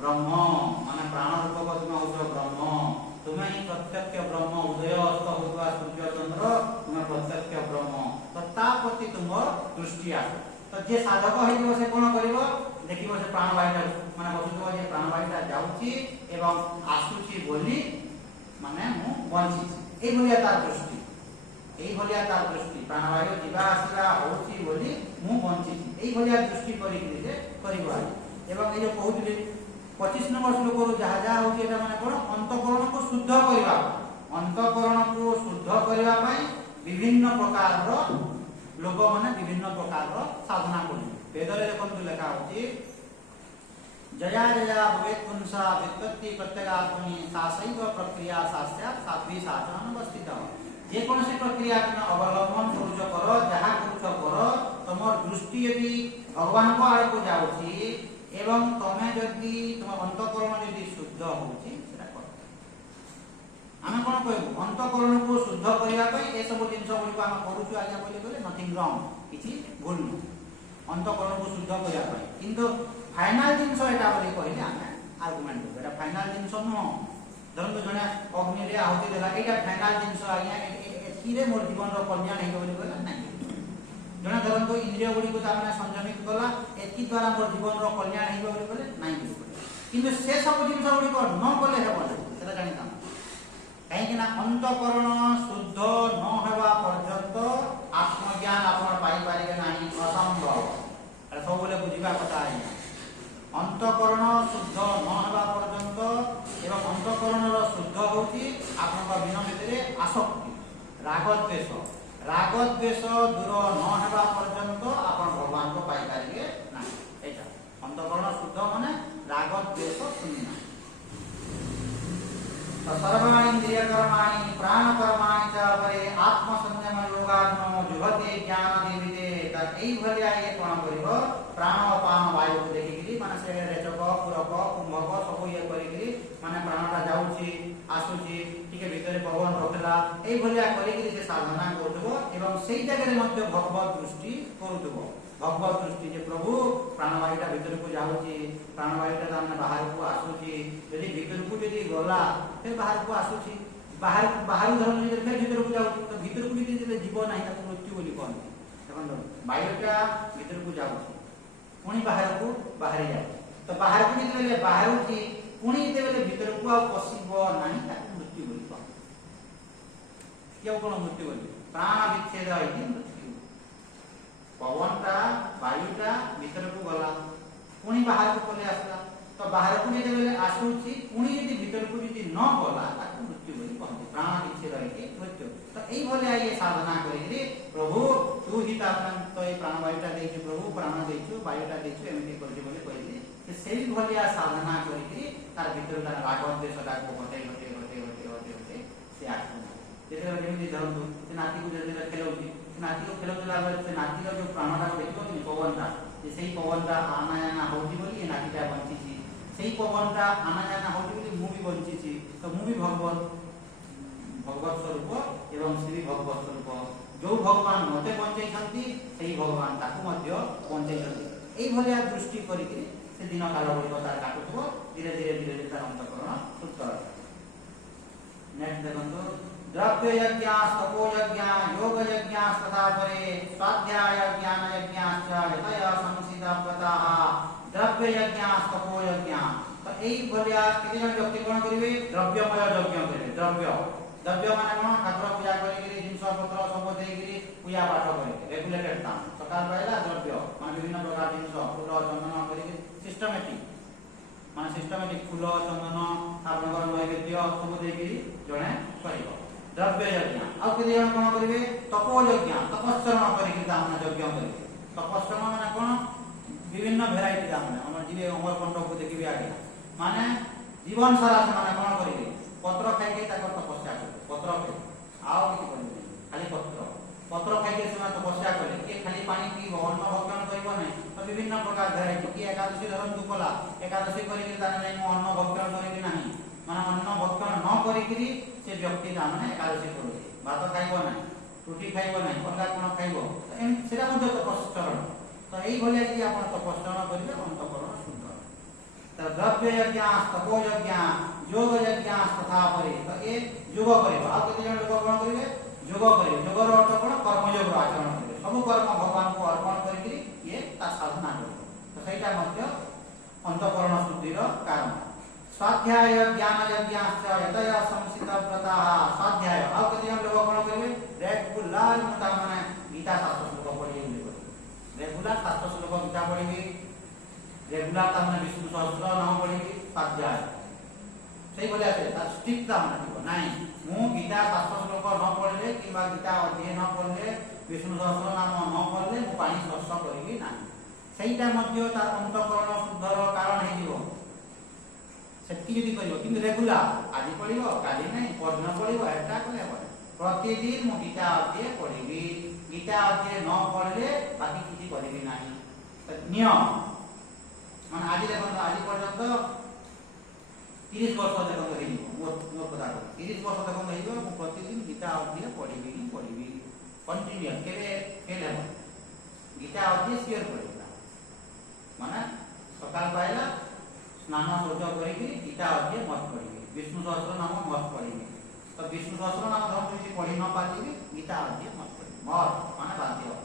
ବ୍ରହ୍ମ, ମାନେ ପ୍ରାଣ ରୂପକ ତୁମେ ହଉଛ ବ୍ରହ୍ମ। ତୁମେ ହିଁ ପ୍ରତ୍ୟକ୍ଷ ବ୍ରହ୍ମ, ଉଦୟ ଅସ୍ତ ହଉଥିବା ସୂର୍ଯ୍ୟ ଚନ୍ଦ୍ର ତୁମେ ପ୍ରତ୍ୟକ୍ଷ ବ୍ରହ୍ମ। ତ ତା ପ୍ରତି ତୁମର ଦୃଷ୍ଟି ଆସ। ତ ଯେ ସାଧକ ହେଇଯିବ ସେ କଣ କରିବ, ଦେଖିବ ସେ ପ୍ରାଣବାୟୁଟା ମାନେ ବସୁଥିବ ଯେ ପ୍ରାଣବାୟୁଟା ଯାଉଛି ଏବଂ ଆସୁଛି ବୋଲି ମାନେ ମୁଁ ବଞ୍ଚିଛି, ଏଇଭଳିଆ ତାର ଦୃଷ୍ଟି, ଏଇଭଳିଆ ତାର ଦୃଷ୍ଟି। ପ୍ରାଣବାୟୁ ଯିବା ଆସିବା ହଉଛି ବୋଲି ମୁଁ ବଞ୍ଚିଛି, ଏଇଭଳିଆ ଦୃଷ୍ଟି କରିକି ଯେ କରିବ। ଏବଂ ଏଇ ଯୋଉ କହୁଥିଲି 25 ନମ୍ବର ଶ୍ଲୋକରୁ ଯାହା ଯାହା ହଉଛି ଏଟା ମାନେ କଣ, ଅନ୍ତଃକରଣକୁ ଶୁଦ୍ଧ କରିବା, ଅନ୍ତଃକରଣକୁ ଶୁଦ୍ଧ କରିବା ପାଇଁ ବିଭିନ୍ନ ପ୍ରକାରର ଲୋକମାନେ ବିଭିନ୍ନ ପ୍ରକାରର ସାଧନା କରୁଛନ୍ତି। ବେଦରେ ଦେଖନ୍ତୁ ଲେଖା ହଉଛି ଜୟା ଜୟା ଭବେତ୍ ପୁଂସା ବ୍ୟୁତ୍ପତ୍ତି ପ୍ରତ୍ୟଗାତ୍ମନି ସାସୈବ ପ୍ରକ୍ରିୟା ସାସ୍ୟା ସାତ୍ଵୀ ସାଧନ ଅବସ୍ଥିତ। ଯେକୌଣସି ପ୍ରକ୍ରିୟା ତୁମେ ଅବଲମ୍ବନ କରୁଛ କର, ଯାହା କରୁଛ କର, ତମର ଦୃଷ୍ଟି ଯଦି ଭଗବାନଙ୍କ ଆଡ଼କୁ ଯାଉଛି ଏବଂ ତମେ ଯଦି ତୁମ ଅନ୍ତଃକରଣ ଯଦି ଶୁଦ୍ଧ ହଉଛି ସେଟା କର। ଆମେ କଣ କହିବୁ, ଅନ୍ତଃକରଣକୁ ଶୁଦ୍ଧ କରିବା ପାଇଁ ଏସବୁ ଜିନିଷ ଗୁଡ଼ିକୁ ଆମେ କରୁଛୁ ଆଜ୍ଞା ବୋଲି କହିଲେ ନଥିଙ୍ଗ ରଙ୍ଗ, କିଛି ଭୁଲ ନୁହଁ ଅନ୍ତଃକରଣକୁ ଶୁଦ୍ଧ କରିବା ପାଇଁ। କିନ୍ତୁ ଫାଇନାଲ ଜିନିଷ ଏଟା ବୋଲି କହିଲେ ଆମେ ଆର୍ଗୁମେଣ୍ଟ ଦେବୁ, ଏଟା ଫାଇନାଲ ଜିନିଷ ନୁହଁ। ଧରନ୍ତୁ ଜଣେ ଅଗ୍ନିରେ ଆହୁତି ଦେଲା, ଏଇଟା ଫାଇନାଲ ଜିନିଷ ଆଜ୍ଞା, ଏଥିରେ ମୋର ଜୀବନର କଲ୍ୟାଣ ହେଇବ ବୋଲି କହିଲେ ନାହିଁ। ଜଣେ ଧରନ୍ତୁ ଇନ୍ଦ୍ରିୟ ଗୁଡ଼ିକୁ ତାମାନେ ସଂଯମିତ କଲା, ଏଥି ଦ୍ୱାରା ମୋର ଜୀବନର କଲ୍ୟାଣ ହେଇବ ବୋଲି କହିଲେ ନାହିଁ ବୋଲି କହିଲେ। କିନ୍ତୁ ସେ ସବୁ ଜିନିଷ ଗୁଡ଼ିକ ନ କଲେ ହେବ ନାହିଁ, ସେଟା ଜାଣିଥାନ୍ତୁ। କାହିଁକି ନା ଅନ୍ତଃକରଣ ଶୁଦ୍ଧ ନ ହେବା ପର୍ଯ୍ୟନ୍ତ ଆତ୍ମଜ୍ଞାନ ଆପଣ ପାଇପାରିବେ ନାହିଁ, ଅସମ୍ଭବ। ଏଟା ସବୁବେଳେ ବୁଝିବା କଥା ଆଜ୍ଞା। ଅନ୍ତଃକରଣ ଶୁଦ୍ଧ ନ ହେବା ପର୍ଯ୍ୟନ୍ତ ଏବଂ ଅନ୍ତଃକରଣର ଶୁଦ୍ଧ ହେଉଛି ଆପଣଙ୍କ ଦିନ ଭିତରେ ଆସକ୍ତି, ରାଗଦ୍ୱେଷ। ରାଗଦ୍ୱେଷ ଦୂର ନ ହେବା ପର୍ଯ୍ୟନ୍ତ ଆପଣ ଭଗବାନଙ୍କୁ ପାଇପାରିବେ ନାହିଁ। ଏଇଟା ଅନ୍ତଃକରଣ ଶୁଦ୍ଧ ମାନେ ରାଗଦ୍ୱେଷ ଶୂନ୍ୟ। सर्वाणि इंद्रिय कर्माणि प्राण कर्माणि च परे आत्म संयम योगात्म जुहते ज्ञान देविते। एई भलिया ये कोन करिवो, प्राण अपान वायु को देखिकरी माने से रेचक पुरक कुंभक सब ये करिकरी माने प्राणटा जाउची आसुची टिके भितरे पवन रखला, एई भलिया करिकरी से साधना करथबो एवं सेई जगह मध्य भगवत दृष्टि करथबो। भगवत दृष्टि जे प्रभु प्राणवायुटा भीतर को जाउची, प्राणवायुटा ताने बाहर को आसुची, यदि भीतर को यदि गला फिर बाहर को आसुची, बाहर धर्म फिर भीतर को जाउची, तो भीतर को यदि जीव नाही ताको मृत्यु बोली कहନ୍ତି। देखो वायुटा भीतर को जाउची पुणी बाहर को बाहर जाउची, तो बाहर को यदि बाहरुची पुणी यदि भीतर को आ पसिबो नाही ताको मृत्यु बोली कहନ୍ତି। क्यों कोन मृत्यु बोली, प्राण विच्छेद होई मृत्यु। पवनटा वायुटा भीतर को गला पुणी बाहर को पले आसला, तो बाहर को जब आसुची पुणी यदि भीतर को यदि न गला ताको मृत्यु बोली कहନ୍ତି। प्राण विच्छेद होई मृत्यु। तो एई भले ये साधना करिकरी प्रभु तू ही तापन तो ए प्राण वायुटा देछु, प्रभु प्राण देछु वायुटा देछु एमिति करजे बोली कहली। से सेई भलिया साधना करिकरी तार भीतर तार राग द्वेषटा को हटे से आत्मा जेते जेमिति धरନ୍ତୁ से नाती को जदि खेलौची, नाती को खेलौला बेले से नाती जो प्राणटा देखो नि पवनटा, जे सेई पवनटा आना जाना होची बोली ए नातीटा बंचिची, सेई पवनटा आना जाना होची बोली मु भी बंचिची। तो मु भी भगवत स्वरूप एवं श्री भगवत स्वरूप, जो भगवान मते बंचैछंती सेई भगवान ताकू मध्य बंचैछंती। एई भलिया दृष्टि करिकरी से दिन काल गुड़िक तार काटुथबो, धीरे धीरे तार अंतःकरण शुद्ध होय। नेक्स्ट देखंतु द्रव्य यज्ञ तपो यज्ञ योग यज्ञ तथा परे स्वाध्याय ज्ञान यज्ञ यतय संसिद्धपताः। द्रव्य यज्ञ तपो यज्ञ, तो एई भलिया केते जन व्यक्ति कोन करिवे, द्रव्यमय यज्ञ करिवे। द्रव्य माने कोन, ठाकुर पूजा करिकरी जिंस पत्र सब देइकरी पूजा पाठ करिवे, रेगुलेटेड काम। सकाळ पाइला द्रव्य माने विभिन्न प्रकार जिंस फूल चंदन करिकरी सिस्टमेटिक फूल चंदन आपनकर नैवेद्य सब देइकरी जणे करिवो द्रव्य यज्ञ। आ केते जन कोन करिवे, तपो यज्ञ, तपस्या करिकरी दान यज्ञ करिवे। तपस्या माने कोन, विभिन्न भेराइटी दान हमर जीवे अमरकंटक को देखिबे आगे, माने जीवन सारा से कौन करेंगे पत्र खाई तपस्या करेंगे पत्र खाई आउ कि करेंगे खाली पत्र खाई तपस्या कले किए खाली पानी पीब अन्न भक्षण कर तो विभिन्न प्रकार भेराइटी किए एकादशी धरतु कला एकादशी करके अन्न भक्षण करी ना माने अन्न भक्षण न करी से व्यक्ति एकादशी कर भात खाइब ना रुटी खाइब ना अलग कौन खाइब से तपस्चरण तो यही आप तपस्चरण करेंगे अंतकरण शुद्ध तो द्रव्य यज्ञ तपो यज्ञ योग यज्ञ तथा परे तो ये योग कर लोग कौन करेंगे योग करेंगे योगर अर्थ कौन कर्मयोग आचरण करेंगे सब कर्म भगवान को अर्पण करके ये साधना करेंगे तो सहीटा अंतकरण शुद्धिर कारण स्वाध्याय ज्ञान यज्ञ यतय संसित व्रता स्वाध्याय लोग कौन करेंगे रेगुलर माने गीता शास्त्र श्लोक पढ़िए रेगुलर शास्त्र श्लोक गीता पढ़ी रेगुलर तामने विष्णु सहस्र नाम पढ़ी स्वाध्याय सही बोले आसे स्ट्रिक्ट तामने नहीं मु गीता शास्त्र श्लोक न पढ़ले किबा गीता अध्ययन न पढ़ले विष्णु सहस्र नाम न पढ़ले मु पानी स्पर्श करिवि ना सहीटा मध्य तार अंतकरण शुद्धर कारण हे जीवो सेटकी जदी करिवो किंतु रेगुलर आज पढ़िवो काली नहीं पढ़ना पढ़िवो एटा कले हो प्रतिदिन मु गीता अध्ययन पढ़िवि गीता अध्ययन न पढ़ले बाकी किछि करिवि नाही नियम मान आज देखो आज पर्यंत 30 वर्ष देखो हे मोर कथा 30 वर्ष देखो हे मु प्रतिदिन गीता अध्ययन पढ़िवि कंटिन्यूअस केबे फेल हो गीता अध्ययन शेयर करिला माने सकाल पाइला स्नान शौच करिकि गीता अध्ययन मत पढ़िवि विष्णु सहस्र नाम मत पढ़िवि तो विष्णु सहस्र नाम धर्म किछि पढ़ि न पालिबि गीता अध्ययन मत पढ़िवि मत माने बाध्य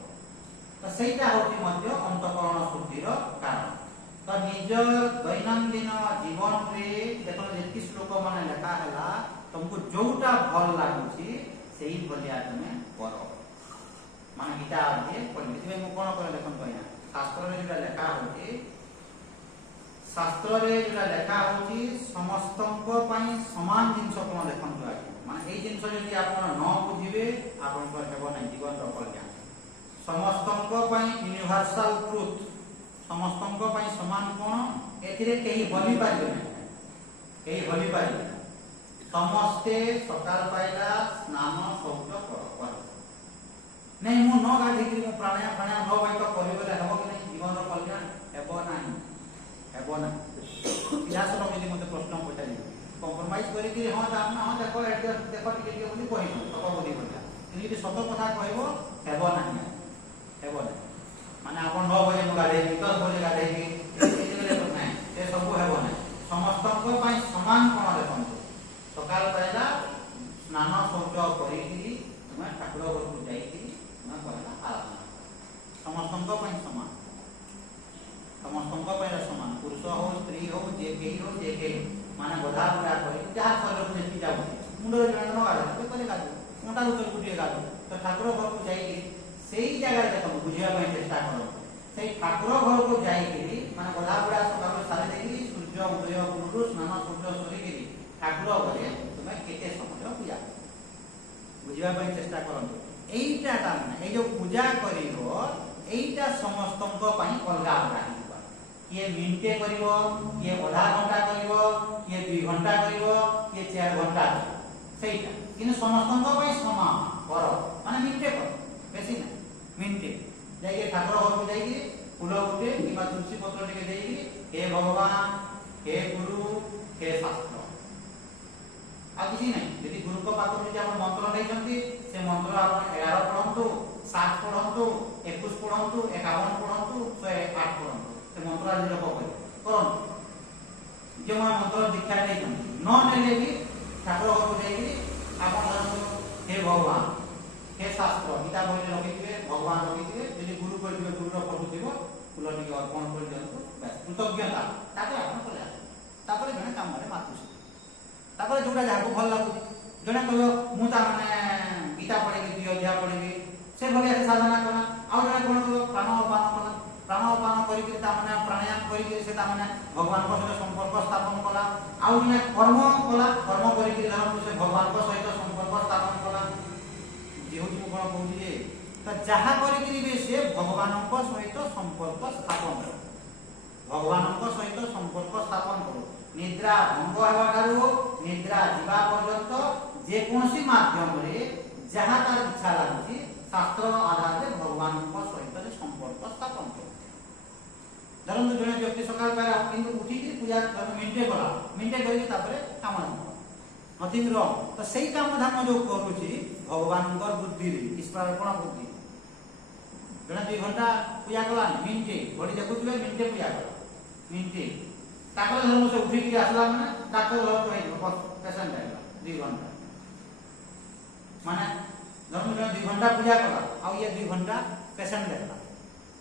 तो सहीटा होती मध्य अंतकरण शुद्धिर कारण तो निज दैनंदिन जीवन रे देखो जेति श्लोक माने लेखा हला तुमको जोटा भल लागुची सेही भलिया तमे करो माने गीता अध्ययन पढ़ि दिबे मु कोन करे देखन कहना शास्त्र रे जेटा लेखा होती शास्त्र रे जेटा लेखा होती समस्तंको पई समान जिंस कोन देखन तो माने ए जिंस जदि आपण न बुझिबे आपण को हेबो नै जीवन रो कल्याण समस्तंको पई यूनिवर्सल ट्रुथ समस्तंको पई समान कोन एथिरे केही बलि पाइबे नै केही बलि पाइबे समस्ते सकाल पाइला स्नान शौच कर नै मु न गाधी कि मु प्राणायाम प्राणायाम हो भाई तो करिबले हेबो कि नै जीवन रो कल्याण हेबो ना इतिहास रो यदि मते प्रश्न पचारि कॉम्प्रोमाइज करि कि हां दाम ना हां देखो एडजस्ट देखो टिके बोली कहिनो तब बोली बोला यदि सत कथा कहबो हेबो ना माने आपण 9 बजे मु गाधे 10 बजे गाधे कि नै से सब हेबो ना समस्त को पई समान कोन देखन सकाल पहला स्नान शौच करि कि तुम ठाकुर घर को जाई कि तुम कहला आराधना समस्त को पई समान समस्त को पई समान पुरुष हो स्त्री हो जे केही माने बधा बधा करि जहा शरीर को जेति जाउ मुंडर जण न गाधे तो करे गाधे मोटा उतर गुटिए गाधे तो ठाकुर घर को जाई कि सेही जगह देखो बुझिया पई चेष्टा करो सेही ठाकुर घर को जाई कि माने बधा बधा सकाल सारे देखि सूर्य उदय पूर्व स्नान सूर्य सरी कि ठाकुर घरे तुमे केते समय पूजा बुझिया पई चेष्टा करंतु एईटा ताने ए जो पूजा करिवो एईटा समस्तंको पई अलगा अलगा हिबा किए मिनिटे करिवो किए आधा घंटा करिवो किए 2 घंटा करिवो किए 4 घंटा सेईटा किने समस्तंको पई समान करो माने मिनिटे करो बेसी ना मिनिटे जाइए ठाकुर घर को जाइए फूल गुटे किबा तुलसी पत्र टिके देई हे भगवान हे गुरु हे शास्त्र आ किसी नहीं यदि गुरु को पाखु जे आपण मंत्र नै जंती से मंत्र आपण 11 पढंतु 7 पढंतु 21 पढंतु 51 पढंतु 108 पढंतु से मंत्र आज जप करन जे मंत्र दीक्षा नै जंती न नेले भी ठाकुर घर को जाई आपण हे भगवान हे शास्त्र गीता बहि रखिथिबे भगवान रखिथिबे यदि गुरु कहिबे गुरु रो पढु थिबो फूल टिके अर्पण कर दियंतु बस कृतज्ञता ताके आपण कले तापर जने काम रे मातुस तापर जोटा जाको भल लागु जने कहयो मु ता माने गीता पढे कि 2 अध्याय पढिबी से भले साधना करा आ जने कोन कहयो प्राणायाम करी कि ता माने प्राणायाम करी कि से ता माने भगवान को सहित संपर्क स्थापन कला आ जने कर्म करी कि धर्म से भगवान को सहित संपर्क स्थापन कला जेहु मु कोन कहू जे त जहा करी कि बे से भगवान को सहित संपर्क स्थापन करो भगवान को सहित संपर्क स्थापन करो निद्रा भंग हेबा ठारू निद्रा जीवा पर्यंत जे कोनसी माध्यम रे जहाँ तार इच्छा लागुची शास्त्र आधार रे भगवान को सहित संपर्क स्थापन कर धरन जने व्यक्ति सकाळ पारा किंतु उठी कि पूजा मिनटे कला मिनटे करी तापरे काम नथिंग रॉन्ग तो सही काम धाम जो करूची भगवान को बुद्धि रे ईश्वरपण बुद्धि जने 2 घंटा पूजा कला मिनटे घड़ी देखुथिबे मिनटे पूजा कला मिनटे ताकर धर्म से उठी कि आसला माने डॉक्टर लोग कहि पेशेंट आइला 2 घंटा माने धर्म जने 2 घंटा पूजा कला आ ये 2 घंटा पेशेंट देखला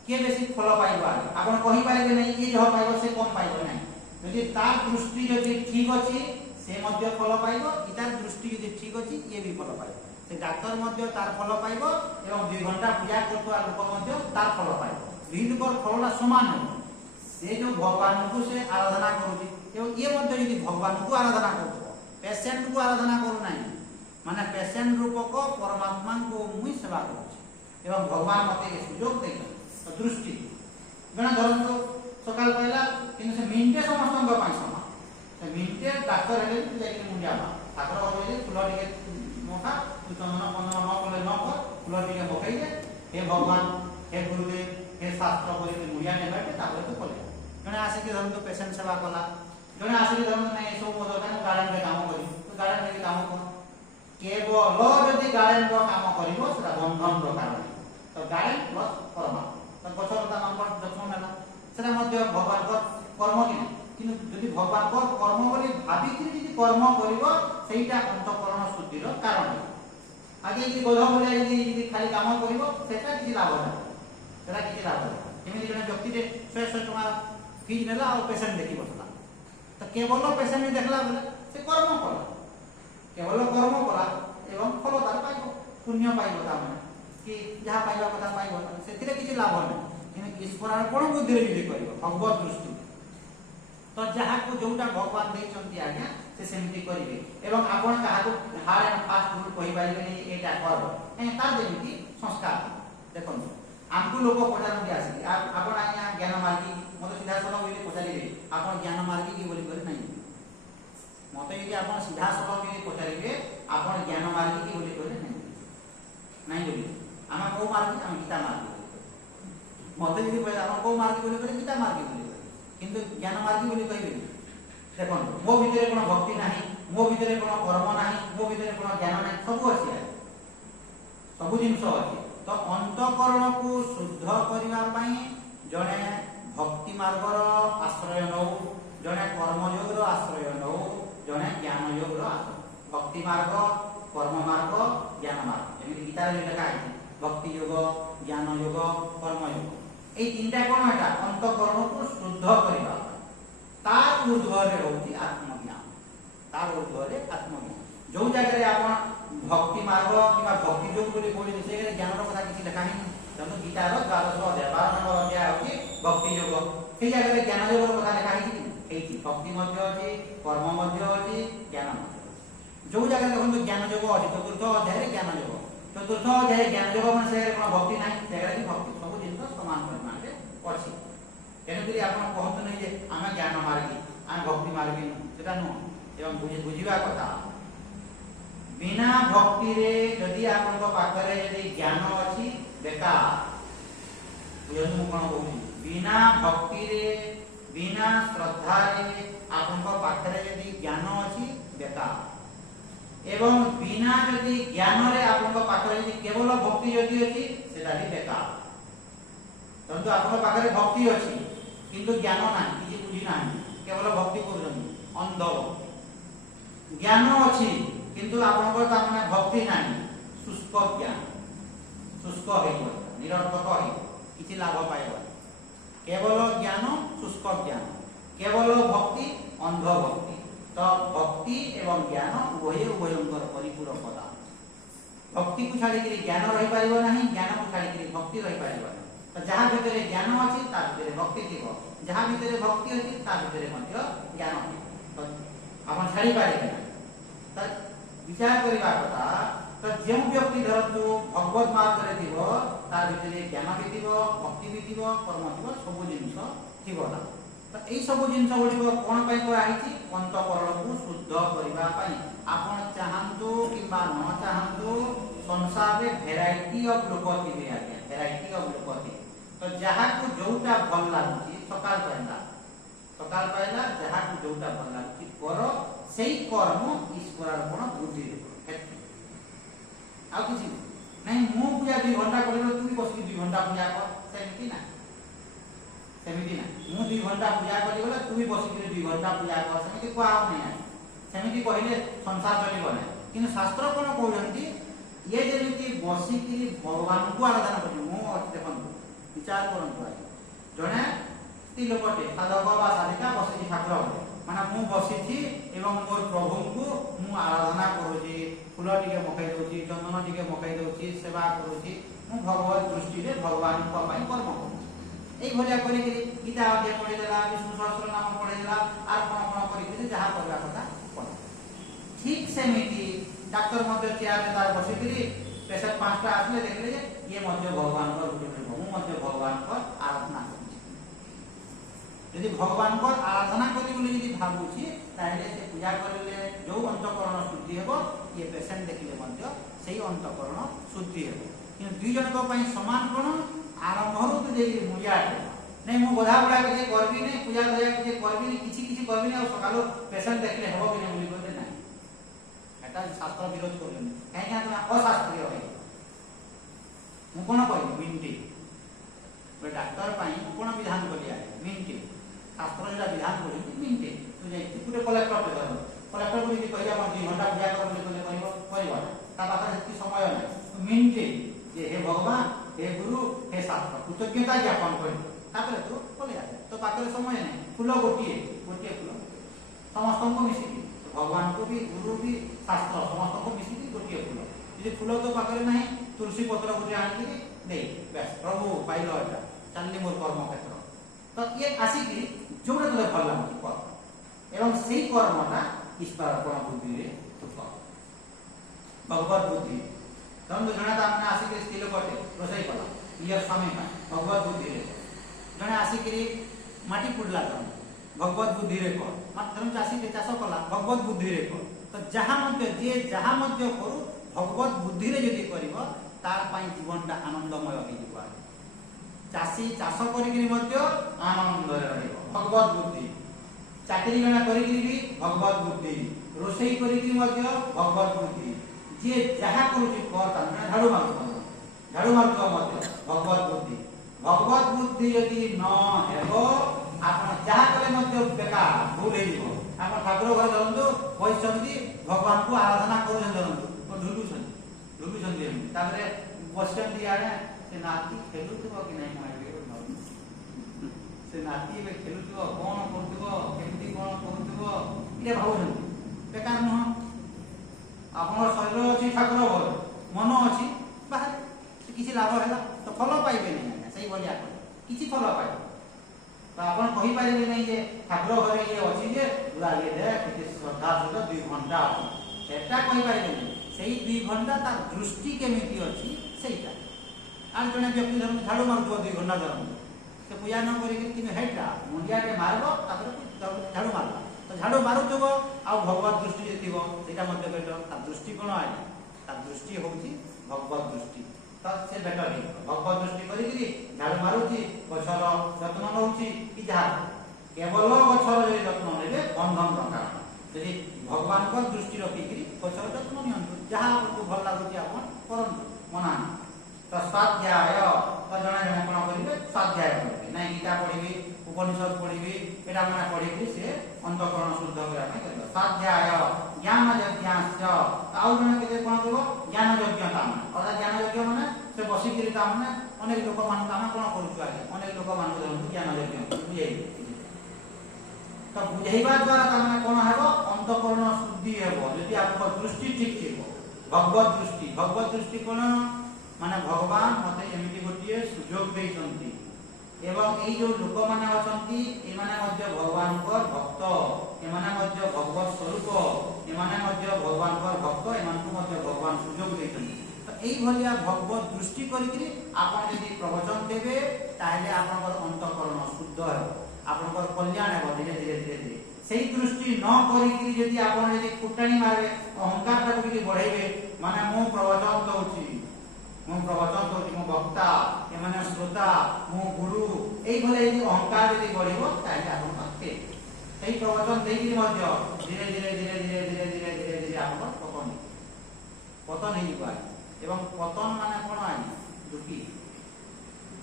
के बेसी फल पाइबा आपण कहि पारे नै ये जो पाइबो से कम पाइबो नै यदि तार दृष्टि यदि ठीक अछि से मध्य फल पाइबो इतार दृष्टि यदि ठीक अछि ये भी फल पाइबो से डॉक्टर मध्य तार फल पाइबो एवं 2 घंटा पूजा करतुआ लोक मध्य तार फल पाइबो दुहीकर फलला समान हो से जो भगवान को से आराधना करूची एवं ये मध्य यदि भगवान को आराधना करतो पेशेंट को आराधना करू नै माने पेशेंट रूप को परमात्मा को मुई सेवा करूची एवं भगवान मते के सुयोग देछ तो दृष्टि गणा धरन तो सकाल पहला किन से मिनटे समस्त को पाई समा से मिनटे डॉक्टर हेले जाई के मुंडिया बा ठाकुर कहले फुल टिके मोखा तू चंदन पंदन न कले न कर फुल टिके मोखाई दे हे भगवान हे गुरुदेव हे शास्त्र बोली के मुंडिया ने बैठे तापर तो कले गणा आसे के धरन तो पेशेंट सेवा कला गणा आसे के धरन नै सब मोदो का गार्डन रे काम करी तो गार्डन रे काम कर केवल यदि गार्डन रो काम करिवो सेटा बंधन रो कारण तो गार्डन प्लस परमात्मा तो गछरता नंबर जत्न नेला सेटा मध्य भगवान को कर्म कि यदि भगवान को कर्म बोली भाबी कि यदि कर्म करिवो सेटा अंतःकरण शुद्धिर कारण आगे यदि गोध बोले यदि खाली काम करिवो सेटा कि लाभ नै सेटा कि लाभ नै जेमि जने व्यक्ति रे 100 टका फीस नेला और पेशेंट देखि बसला तो केवल पेशेंट देखला बोले से कर्म कला केवल कर्म कला एवं फल तार पाइबो पुण्य पाइबो ता माने कि जहाँ पाइबा कथा पाइबो से किसी लाभ नै कि ईश्वरार्पण बुद्धि रे यदि करिवो भगवत दृष्टि तो जहाँ को जोटा भगवान देइचंती आज्ञा से सेमति करिवे एवं आपण कहा को हार्ड एंड फास्ट रूल कहि पाइबे नै एटा करबो ए तार जेमिति संस्कार देखो हमको लोग पचारन के आसी आपण आज्ञा ज्ञान मार्गी मते सीधा सलो बोली पचारिबे आपण ज्ञान मार्गी की बोली करे नै मते यदि आपण सीधा सलो बोली पचारिबे आपण ज्ञान मार्गी की बोली करे नै बोली आमा को मार्गी हम गीता मार्गी मते यदि कहले आपण को मार्गी बोली करे गीता मार्गी बोली करे किंतु ज्ञान मार्गी बोली कहबे देखो मो भीतर कोनो भक्ति नाही मो भीतर कोनो कर्म नाही मो भीतर कोनो ज्ञान नाही सब अछि सब जिंस अछि तो अंतःकरण को शुद्ध करिवा पई जने भक्ति मार्ग रो आश्रय नौ जने कर्म योग रो आश्रय नौ जने ज्ञान योग रो आश्रय भक्ति मार्ग कर्म मार्ग ज्ञान मार्ग जेमि गीता रे लिखा है भक्ति योग ज्ञान योग कर्म योग ए तीनटा कोन एटा अंतःकरण को शुद्ध करिवा तार ऊर्ध्व रे होती आत्मज्ञान तार ऊर्ध्व रे आत्मज्ञान जो जगह रे आपण भक्ति मार्ग किबा भक्ति योग बोली बोली से ज्ञान रो कथा किछि लिखा नहीं जब गीता रो 12 अध्याय 12 नंबर अध्याय होती भक्ति योग से जगह रे ज्ञान योग रो कथा लिखा है एथि भक्ति मध्य अछि कर्म मध्य अछि ज्ञान मध्य जो जगह देखो ज्ञान योग अछि चतुर्थ अध्याय रे ज्ञान योग चतुर्थ अध्याय ज्ञान योग मन से कोनो भक्ति नाही जगह रे भक्ति सब जिंस समान परिमाण रे अछि तेनकरी आपण कहत नै जे आमे ज्ञान मार्गी आमे भक्ति मार्गी सेटा नो एवं बुझिबा कथा बिना भक्ति रे यदि आपन को पाखरे यदि ज्ञान अछि बेकार बुझनु कोन कहू बिना भक्ति रे बिना श्रद्धा रे आपन को पाखरे यदि ज्ञान अछि बेकार एवं बिना यदि ज्ञान रे आपन को पाखरे यदि केवल भक्ति यदि अछि सेटा भी बेकार तंतु आपन पाखरे भक्ति अछि किंतु ज्ञान नाही किछि बुझी नाही केवल भक्ति करजनी अंध ज्ञान अछि किंतु आपन को तामने भक्ति नाही शुष्क ज्ञान शुष्क हे निरर्थक हे किछि लाभ पाइबो केवल ज्ञान शुष्क ज्ञान केवल भक्ति अंध भक्ति तो भक्ति एवं ज्ञान उभयंकर परिपूरकता भक्ति को छाड़ी के ज्ञान रही पारिबो नाही ज्ञान को छाड़ी के भक्ति रही पारिबो नाही तो जहाँ भीतर ज्ञान अछि ता भीतर भक्ति थिबो जहाँ भीतर भक्ति अछि ता भीतर मध्य ज्ञान थिबो तो आपण छाड़ी पारिबे त विचार करिबा कथा तो जो व्यक्ति धरतु भगवत मार्ग रे थिबो ता भीतर ज्ञान भी थिबो भक्ति भी थिबो कर्म थिबो सब जिंस थिबो ना तो यही सब जिनस गुड़िक कौन कराई अंतकरण को शुद्ध करने आपण चाहतु कि न चाहतु संसार में भेराइटी ऑफ लोक थे आज्ञा भेराइटी ऑफ लोक थे तो जहाँ को जोटा भल लगुच सकाल पाइला जहाँ को जोटा भल लगुच कर से कर्म ईश्वरार्पण बुद्धि आ किसी नहीं मु पूजा 2 घंटा कर तू भी बस 2 घंटा पूजा कर सेमती ना मु 2 घंटा पूजा करी बोले तू भी बस 2 घंटा पूजा कर सेमती कहा नहीं सेमती कहले संसार चलिबो ना किंतु शास्त्र कोन कहउछंती ये जेमिति बसिकी भगवान को आराधना करी मु देखंतु विचार करंतु जने स्त्री लोकटे साधक बा साधिका बसिकी ठाकुर माने मु बसिछि एवं मोर प्रभु को मु आराधना करूछि फूल टिके मकई दउछि चंदन टिके मकई दउछि सेवा करूछि मु भगवत दृष्टि रे भगवान को पई कर्म करूछि एई भलिया करी कि गीता अध्याय पढि देला विष्णु सहस्त्र नाम पढि देला आर कोन करी कि जहा करला कथा ठीक सेमिति डॉक्टर मध्य चेयर में तार बसिकरी पेशेंट 5टा आसले देखले जे ये मध्य भगवान को गुरु मु मध्य भगवान को आराधना करूछि यदि भगवान को आराधना करी बोली यदि भाबुछि ताइले से पूजा करले जो अंतकरण शुद्धि हेबो ये पेशेंट देखले मध्य सेही अंतकरण शुद्धि हेबो कि दुई जन को पई समान कोन आरंभ हो तो जे मुया नहीं मु गधा बड़ा के करबी नहीं पूजा दया के करबी नहीं किछि करबी नहीं और सकालो पेशेंट देखले हेबो कि नहीं बोली ना एटा शास्त्र विरोध करले काहे कि तुम अशास्त्रीय है मु कोन कहबी मिनटी बे डॉक्टर पई कोन विधान करिया मिनटी शास्त्र जेटा विधान करी मिनटे तू जे गुटे कलेक्टर पे धर कलेक्टर को यदि कहिया हम 2 घंटा पूजा करले कहबो ता पाखरे सेति समय नै मिनटे जे हे भगवान हे गुरु हे शास्त्र कृतज्ञता ज्ञापन करी तापर तू बोले आ तो पाखरे समय नै फूल गोटिए फूल समस्त को मिसी भगवान को भी गुरु भी शास्त्र समस्त को मिसी गोटिए फूल यदि फूल तो पाखरे नै तुलसी पत्र गुटे आनी दे बस प्रभु पाइलो एटा चलनी मोर कर्म क्षेत्र तो ये आसिकी जोड़ा तो भल लागुची कर्म एवं से कर्मटा ईश्वरार्पण बुद्धि रे कर भगवत बुद्धि तम तो जणा आपने आसिकी स्त्री लोकटे रोसई कला ये समय का भगवत बुद्धि रे जणे आसिकी माटी पुडला तम भगवत बुद्धि रे कर माटी धरम चासी के चाष कला भगवत बुद्धि रे कर तो जहां मध्य जे जहां मध्य करू भगवत बुद्धि रे यदि करिवो तार पई जीवनटा आनंदमय होई जिवो चासी चाष करिकरी मध्य आनंद रहिबो भगवत बुद्धि चाकरी गणा करिकरी भी भगवत बुद्धि रोसई करिकरी मध्य भगवत बुद्धि जे जहा करूची करता ना झाड़ू मारतो मध्य भगवत बुद्धि यदि न हेबो आपण जहा कले मध्य बेकार भूल हेइबो आपण ठाकुर घर धरंतु बइसंती भगवान को आराधना करू धरंतु ढुलू छंदी तारे बस्टन दियाने से नाती खेलुथबो कि नहीं माइबे से नाती में खेलुथबो कोन करथबो केमती कोन करथबो इले भावुन बेकार न आपन शरीर अछि ठाकुर घर मन अछि बाहर किछि लाभ हैला तो फल पाइबे नहीं सही बोलिया किछि फल पाइबे तो आपन कहि पाइबे नहीं जे ठाकुर घरे ये अछि जे पूरा ये दे किछि श्रद्धा सहित 2 घंटा सेटा कहि पाइबे नहीं सेही 2 घंटा ता दृष्टि केमिति अछि सेटा आर जने व्यक्ति धर्म झाड़ू मारतो 2 घंटा धर्म से पूजा न करी कि हेटा मुंडिया के मारबो तापर झाड़ू मारबो तो झाड़ू मारुथबो आ भगवत दृष्टि जेतिबो सेटा मध्य बेटो ता दृष्टि कोन आइ ता दृष्टि होउची भगवत दृष्टि त से बेटर हे भगवत दृष्टि करी कि झाड़ू मारुची गछर जत्न नउची कि जहा केवल गछर जे जत्न नेबे बंधन रखा यदि भगवान को दृष्टि रखी कि गछर जत्न नियंतु जहा आपको भल लागुची आपण करन मना तो स्वाध्याय तो जने जने कोन करिवे स्वाध्याय करिवे नै गीता पढिबी उपनिषद पढिबी एटा माने पढिबी से अंतःकरण शुद्ध करा ପାଇଁ करिवे स्वाध्याय ज्ञान यज्ञास्य आउ जने के कोन करबो ज्ञान यज्ञ काम अर्थात ज्ञान यज्ञ माने से बसी करी काम ने अनेक लोक मान काम कोन करूछु आगे अनेक लोक मान को ज्ञान यज्ञ बुझाई तो बुझाइबा द्वारा ताने कोन हेबो अंतःकरण शुद्धि हेबो यदि आपको दृष्टि ठीक थिबो भगवत दृष्टि कोन माने भगवान मते एमिति गोटिए सुयोग देइछंती एवं एई जो लोक माने अछंती ए माने मध्य भगवान को भक्त ए माने मध्य भगवत स्वरूप ए माने मध्य भगवान को भक्त ए मानकु मध्य भगवान सुयोग देइछंती तो एई भलिया भगवत दृष्टि करिकरी आपण यदि प्रवचन देबे ताहेले आपनकर अंतःकरण शुद्ध हेबो आपनकर कल्याण हेबो धीरे धीरे धीरे धीरे सेही दृष्टि न करिकि जदि आपन जदि फुटाणी मारबे अहंकार टाको जदि बढ़ाइबे माने मो प्रवचन दउची मो वक्ता ए माने श्रोता मो गुरु एई भले यदि अहंकार जदि बढ़िबो ताले आपन पक्षे सेही प्रवचन देइकि मध्य धीरे धीरे धीरे धीरे धीरे धीरे धीरे धीरे आपन पतन हेइ जिबा एवं पतन माने कोन आइ दुखी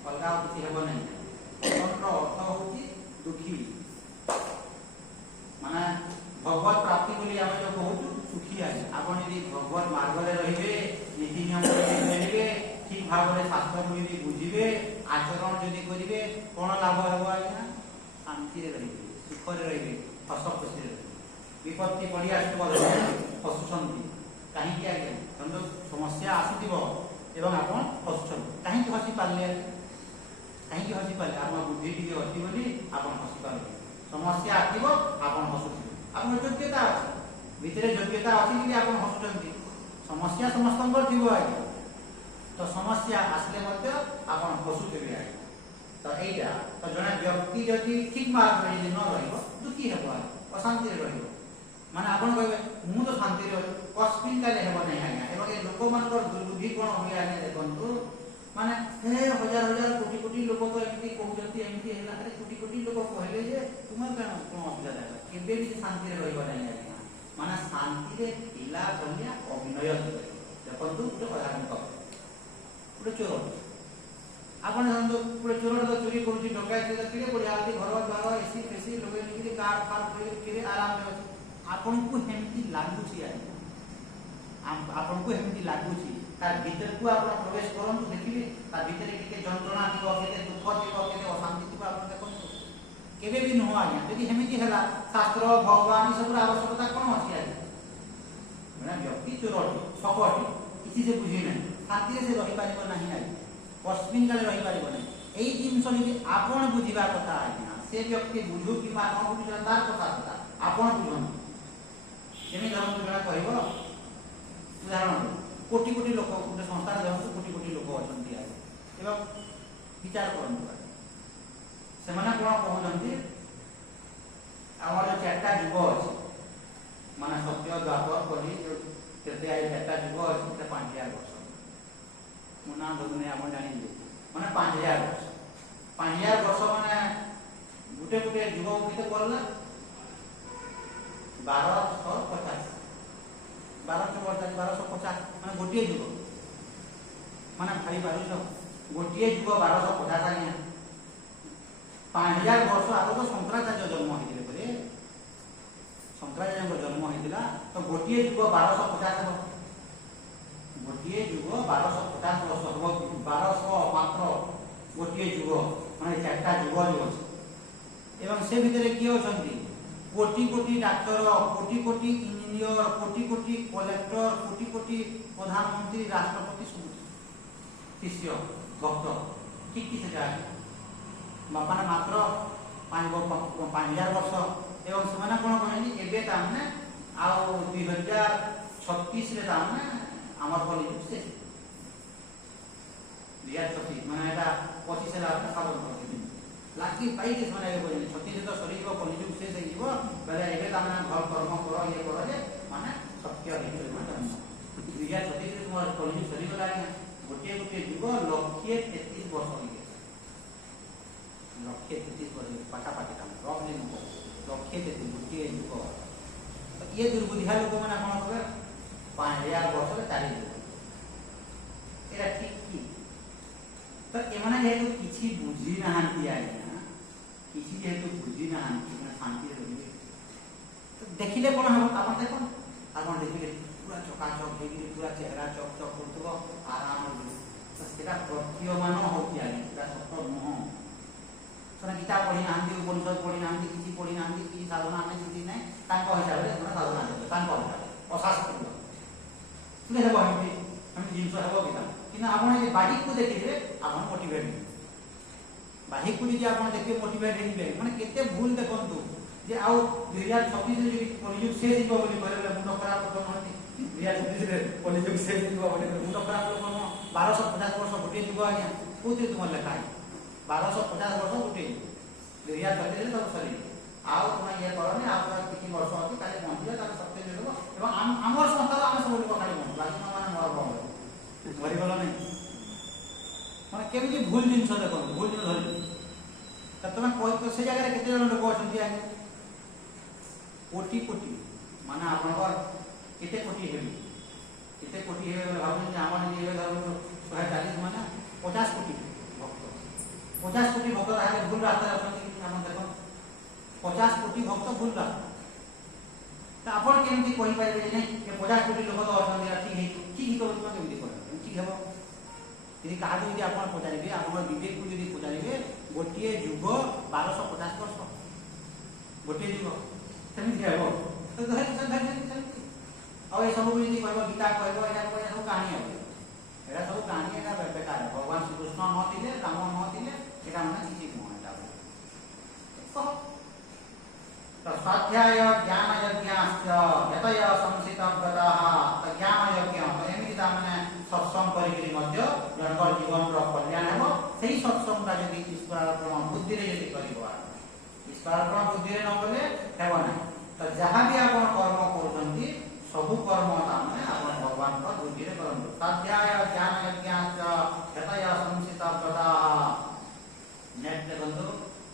अलगा किछि हेबो नै पतन रो अर्थ होउची दुखी माने भगवत प्राप्ति बोली आमे जो कहू सुखी आइ आपन यदि भगवत मार्ग रे रहिबे नीति नियम रे चलिबे ठीक भाव रे शास्त्र यदि बुझिबे आचरण यदि करिबे कोन लाभ हेबो आज्ञा शांति रे रहिबे सुख रे रहिबे हस खुशी रे विपत्ति पड़ी आसबो हसुछंती कहीं कि आगे तो समस्या आसुथिबो एवं आपण हसुछन कहीं कि हसी पाले कहीं कि हसी पाले आपन बुद्धि टिके अति बोली आपण हसी पाले समस्या आथिबो आपण हसुथिबो आपण योग्यता अछि भितरे योग्यता अछि कि आपण हसुछंती समस्या समस्तंकर थिबो आगे तो समस्या आसले मध्य आपण हसुथिबे आगे तो एटा तो जने व्यक्ति जदि ठीक मार्ग रे न रहिबो दुखी हेबो अशांति रे रहिबो माने आपण कहबे मु तो शांति रे कस्मिन काले हेबो नै आज्ञा एवं ए लोक मानकर दुर्बुद्धि कोन होय आज्ञा देखंतु माने हे हजार हजार कोटी कोटी लोक तो एमती कहउजंती एमती हैला अरे कोटी कोटी लोक कहले जे तुम केन कोन असुविधा देखा केबे भी शांति रे रहिबो नै आज्ञा माने शांति रे इला बलिया अभिनय देखंतु गुटे उदाहरण क गुटे चोर आपण जानतो गुटे चोर तो चोरी करूची डकायती किरे बढ़िया आती घर द्वार एसी फेसी लोगे निकली कार फार किरे आराम रे आपण को हेमती लागुची आपन को हेमती लागुची तार भीतर को आपण प्रवेश करंतु देखिबे तार भीतर केते जंत्रणा दिबो केते दुख दिबो केते अशांति दिबो आपण देखंतु केबे भी न हो आज्ञा यदि हेमती हला शास्त्र भगवान ई सब आवश्यकता कोन अछि आज्ञा माने व्यक्ति चोरटी सकटी किछि से बुझी नै शांति से रहि पारिबो नाही आज्ञा कस्मिन काले रहि पारिबो नै एई जिंस यदि आपण बुझिबा कथा आज्ञा से व्यक्ति बुझु कि मा न बुझु तार कथा आपण बुझन जेमे धर्म जणा कहइबो उदाहरण कोटी कोटी लोक गोटे संस्था देखो कोटी कोटी लोक अछंती आए एवं विचार करंतु से माने कोन कहउजंती हमर जो चारटा युग अछि माने सत्य द्वापर कली जो केते आइ चारटा युग अछि ते 5000 वर्ष मुना बदने हम जानि माने 5000 वर्ष 5000 वर्ष माने गुटे गुटे युग केते करला 1250 माने गोटे युग माने भाई पारुछ गोटे युग 1250 आज्ञा 5000 वर्ष आगो तो शंकराचार्य जन्म होइतिले परे शंकराचार्य जन्म होइतिला तो गोटे युग 1250 हो गोटे युग 1250 वर्ष हो 1200 मात्र गोटे युग माने चारटा युग अछि एवं से भितरे कियो छथि कोटी कोटी डाक्टर कोटी कोटी इंजीनियर कोटी कोटी कलेक्टर कोटी कोटी प्रधानमंत्री राष्ट्रपति सब शिष्य भक्त ठीक से जाए बापा ने मात्र 5000 वर्ष एवं ସେମାନେ कोन कहनी एबे तामने आ 2036 रे तामने हमर कॉलेज से 2036 माने एटा 25 ला साबन करती लाकी पाई के समय एबे 36 तो शरीर को कॉलेज से जीव पहले एबे तामने घर कर्म करो ये करो जे माने सत्य हित माने 2036 रे तुम्हार कॉलेज शरीर लागे गोटे गोटे युग लक्ष्य 33 वर्ष हो गए लक्ष्य 33 वर्ष पाटा पाटी काम रॉक नहीं हो लक्ष्य 33 गोटे युग तो ये दुर्बुद्धिया लोक माने कोन करे 5000 वर्ष रे चाली एरा ठीक की तो एमाने जेतु किछि बुझी नाहंती आइना किछि जेतु बुझी नाहंती माने शांति रे रहिबे तो देखिले कोन हम आपन देखो आपन देखिले पूरा चकाचक हेगी पूरा चेहरा चक चक करतबो आराम रे तो सेटा प्रतीयमान होती आइ सेटा सत्य नह सोना गीता पढी नाहंती उपनिषद पढी नाहंती किछि पढी नाहंती कि साधना में सिद्धि नै तांको हिसाब रे सोना साधना दे तांको हिसाब अशास्त्र सुने हेबो हम जिंस हेबो कि किना आपण ए बाहिक को देखिबे आपण मोटिवेट बाहिक को जे आपण देखिबे मोटिवेट हेबे माने केते भूल देखंतु जे आउ 2026 रे कलियुग शेष हिबो बोली कहले मुंड खराब कोन होती 2026 रे कलियुग शेष हिबो बोली मुंड खराब कोन 1250 वर्ष गोटे जीव आज्ञा कोते तुम लेखा 1250 वर्ष गोटे ଦୁନିଆ ଚଲେଇଲେ ସବୁ ସରି ଆଉ ତୁମେ ଇଏ କରନି ଆଉ କିଛି ବର୍ଷ ଅଛି କାଲି ବଞ୍ଚିଲେ ତାକୁ ସତ୍ୟ ଦେଇଦେବ ଏବଂ ଆମର ସଂସ୍ଥାର ଆମେ ସବୁ ଲୋକ ଖାଲି ବଞ୍ଚୁ ବାକି ମାନେ ମରବ ମରିଗଲ ନାହିଁ ମାନେ କେମିତି ଭୁଲ ଜିନିଷ ଦେଖନ୍ତୁ ଭୁଲ ଜିନିଷ ଧରିବି ତମେ ସେ ଜାଗାରେ କେତେ ଜଣ ଲୋକ ଅଛନ୍ତି ଆଜ୍ଞା କୋଟି କୋଟି ମାନେ ଆପଣଙ୍କର କେତେ କୋଟି ହେବେ ବୋଲି ଭାବୁଛନ୍ତି ଆମର ନିଜେ ଏବେ ଧରନ୍ତୁ 140 ମାନେ 50 କୋଟି ଭକ୍ତ 50 କୋଟି ଭକ୍ତ ତାହେଲେ ଭୁଲ ରାସ୍ତାରେ ଅଛନ୍ତି ଆପଣ ଦେଖନ୍ତୁ 50 କୋଟି ଭକ୍ତ ଭୁଲ ରାସ୍ତା ତ ଆପଣ କେମିତି କହିପାରିବେ ଯେ ନାଇଁ 50 କୋଟି ଲୋକ ତ ଅଛନ୍ତି ଠିକ କରୁଛ କେମିତି କହିବେ ଠିକ ହେବ ଯଦି କାହାକୁ ଯଦି ଆପଣ ପଚାରିବେ ଆପଣଙ୍କ ବିବେକକୁ ଯଦି ପଚାରିବେ ଗୋଟିଏ ଯୁଗ 1250 ବର୍ଷ ଗୋଟିଏ ଯୁଗ ସେମିତି ହେବ ଆଉ ଏସବୁ ଯଦି କହିବ ଗୀତା କହିବ ଏଇଟା କହିବ ସବୁ କାହାଣୀ ହେବ ଏଇଟା ସବୁ କାହାଣୀ ଏଇଟା ବେକାର ଭଗବାନ ଶ୍ରୀକୃଷ୍ଣ ନଥିଲେ ରାମ ନଥିଲେ ଏଇଟା ମାନେ କିଛି ନୁହଁ ଏଇଟା स्वाध्याय ज्ञान यज्ञाश्च यतय संसितव्रतः ज्ञान यज्ञ तो एमिति तामने सत्संग करिकरी मध्य जनकर जीवन रो कल्याण हेबो सेही सत्संग ता जदि ईश्वरार्पण बुद्धि रे जदि करिबो ईश्वरार्पण बुद्धि रे न बोले हेबो नै तो जहां भी आपण कर्म करछंती सबु कर्म तामने आपण भगवान को बुद्धि रे करंतु स्वाध्याय ज्ञान यज्ञाश्च यतय संसितव्रतः नेक्स्ट देखंतु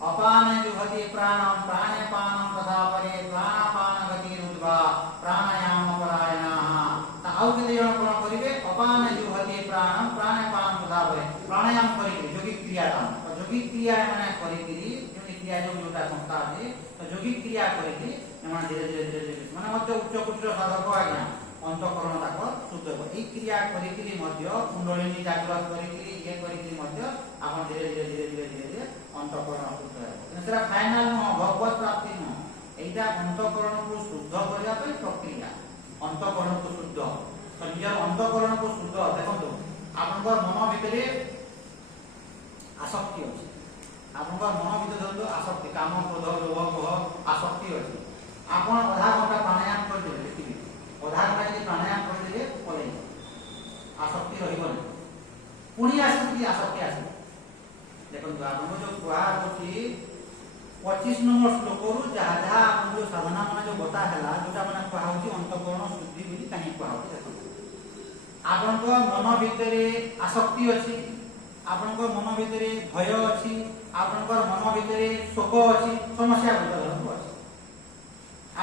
अपाने जुहति प्राणम प्राणे पानम तथा परे प्राणापान गति रुद्वा प्राणायाम परायणाः ता आउ केते जण कोन करिवे अपाने जुहति प्राणम प्राणे पानम तथा परे प्राणायाम करिवे योगिक क्रिया दान तो योगिक क्रिया माने करिकरी जेमि क्रिया जोटा संस्था আছে तो योगिक क्रिया करिकरी माने धीरे धीरे माने मध्य उच्च कुटीर साधक आज्ञा अंतःकरण ताको शुद्ध हो ई क्रिया करिकरी मध्य कुंडलिनी जागृत करिकरी ये करिकरी मध्य आपण धीरे धीरे अंतःकरण शुद्ध है सेरा फाइनल न भगवत प्राप्ति न एटा अंतःकरण को शुद्ध करिया पे प्रक्रिया अंतःकरण को शुद्ध तो निज अंतःकरण को शुद्ध देखंतु आपनकर मन भितरे आसक्ति अछि आपनकर मन भितरे धरंतु आसक्ति काम क्रोध लोभ मोह आसक्ति अछि आपण आधा घंटा प्राणायाम कर देबे देखिबे आधा घंटा यदि प्राणायाम कर देबे पले आसक्ति रहिबो नै पुणी आसक्ति आसी देखो आपको जो कुआ होची 25 नंबर श्लोक रु जहा जहा आपन जो साधना माने जो बता हैला जोटा माने कुआ होची अंतःकरण शुद्धि बोली काहे कुआ होची देखो आपन को मन भितरे आसक्ति अछि आपन को मन भितरे भय अछि आपन को मन भितरे शोक अछि समस्या बुझल अछि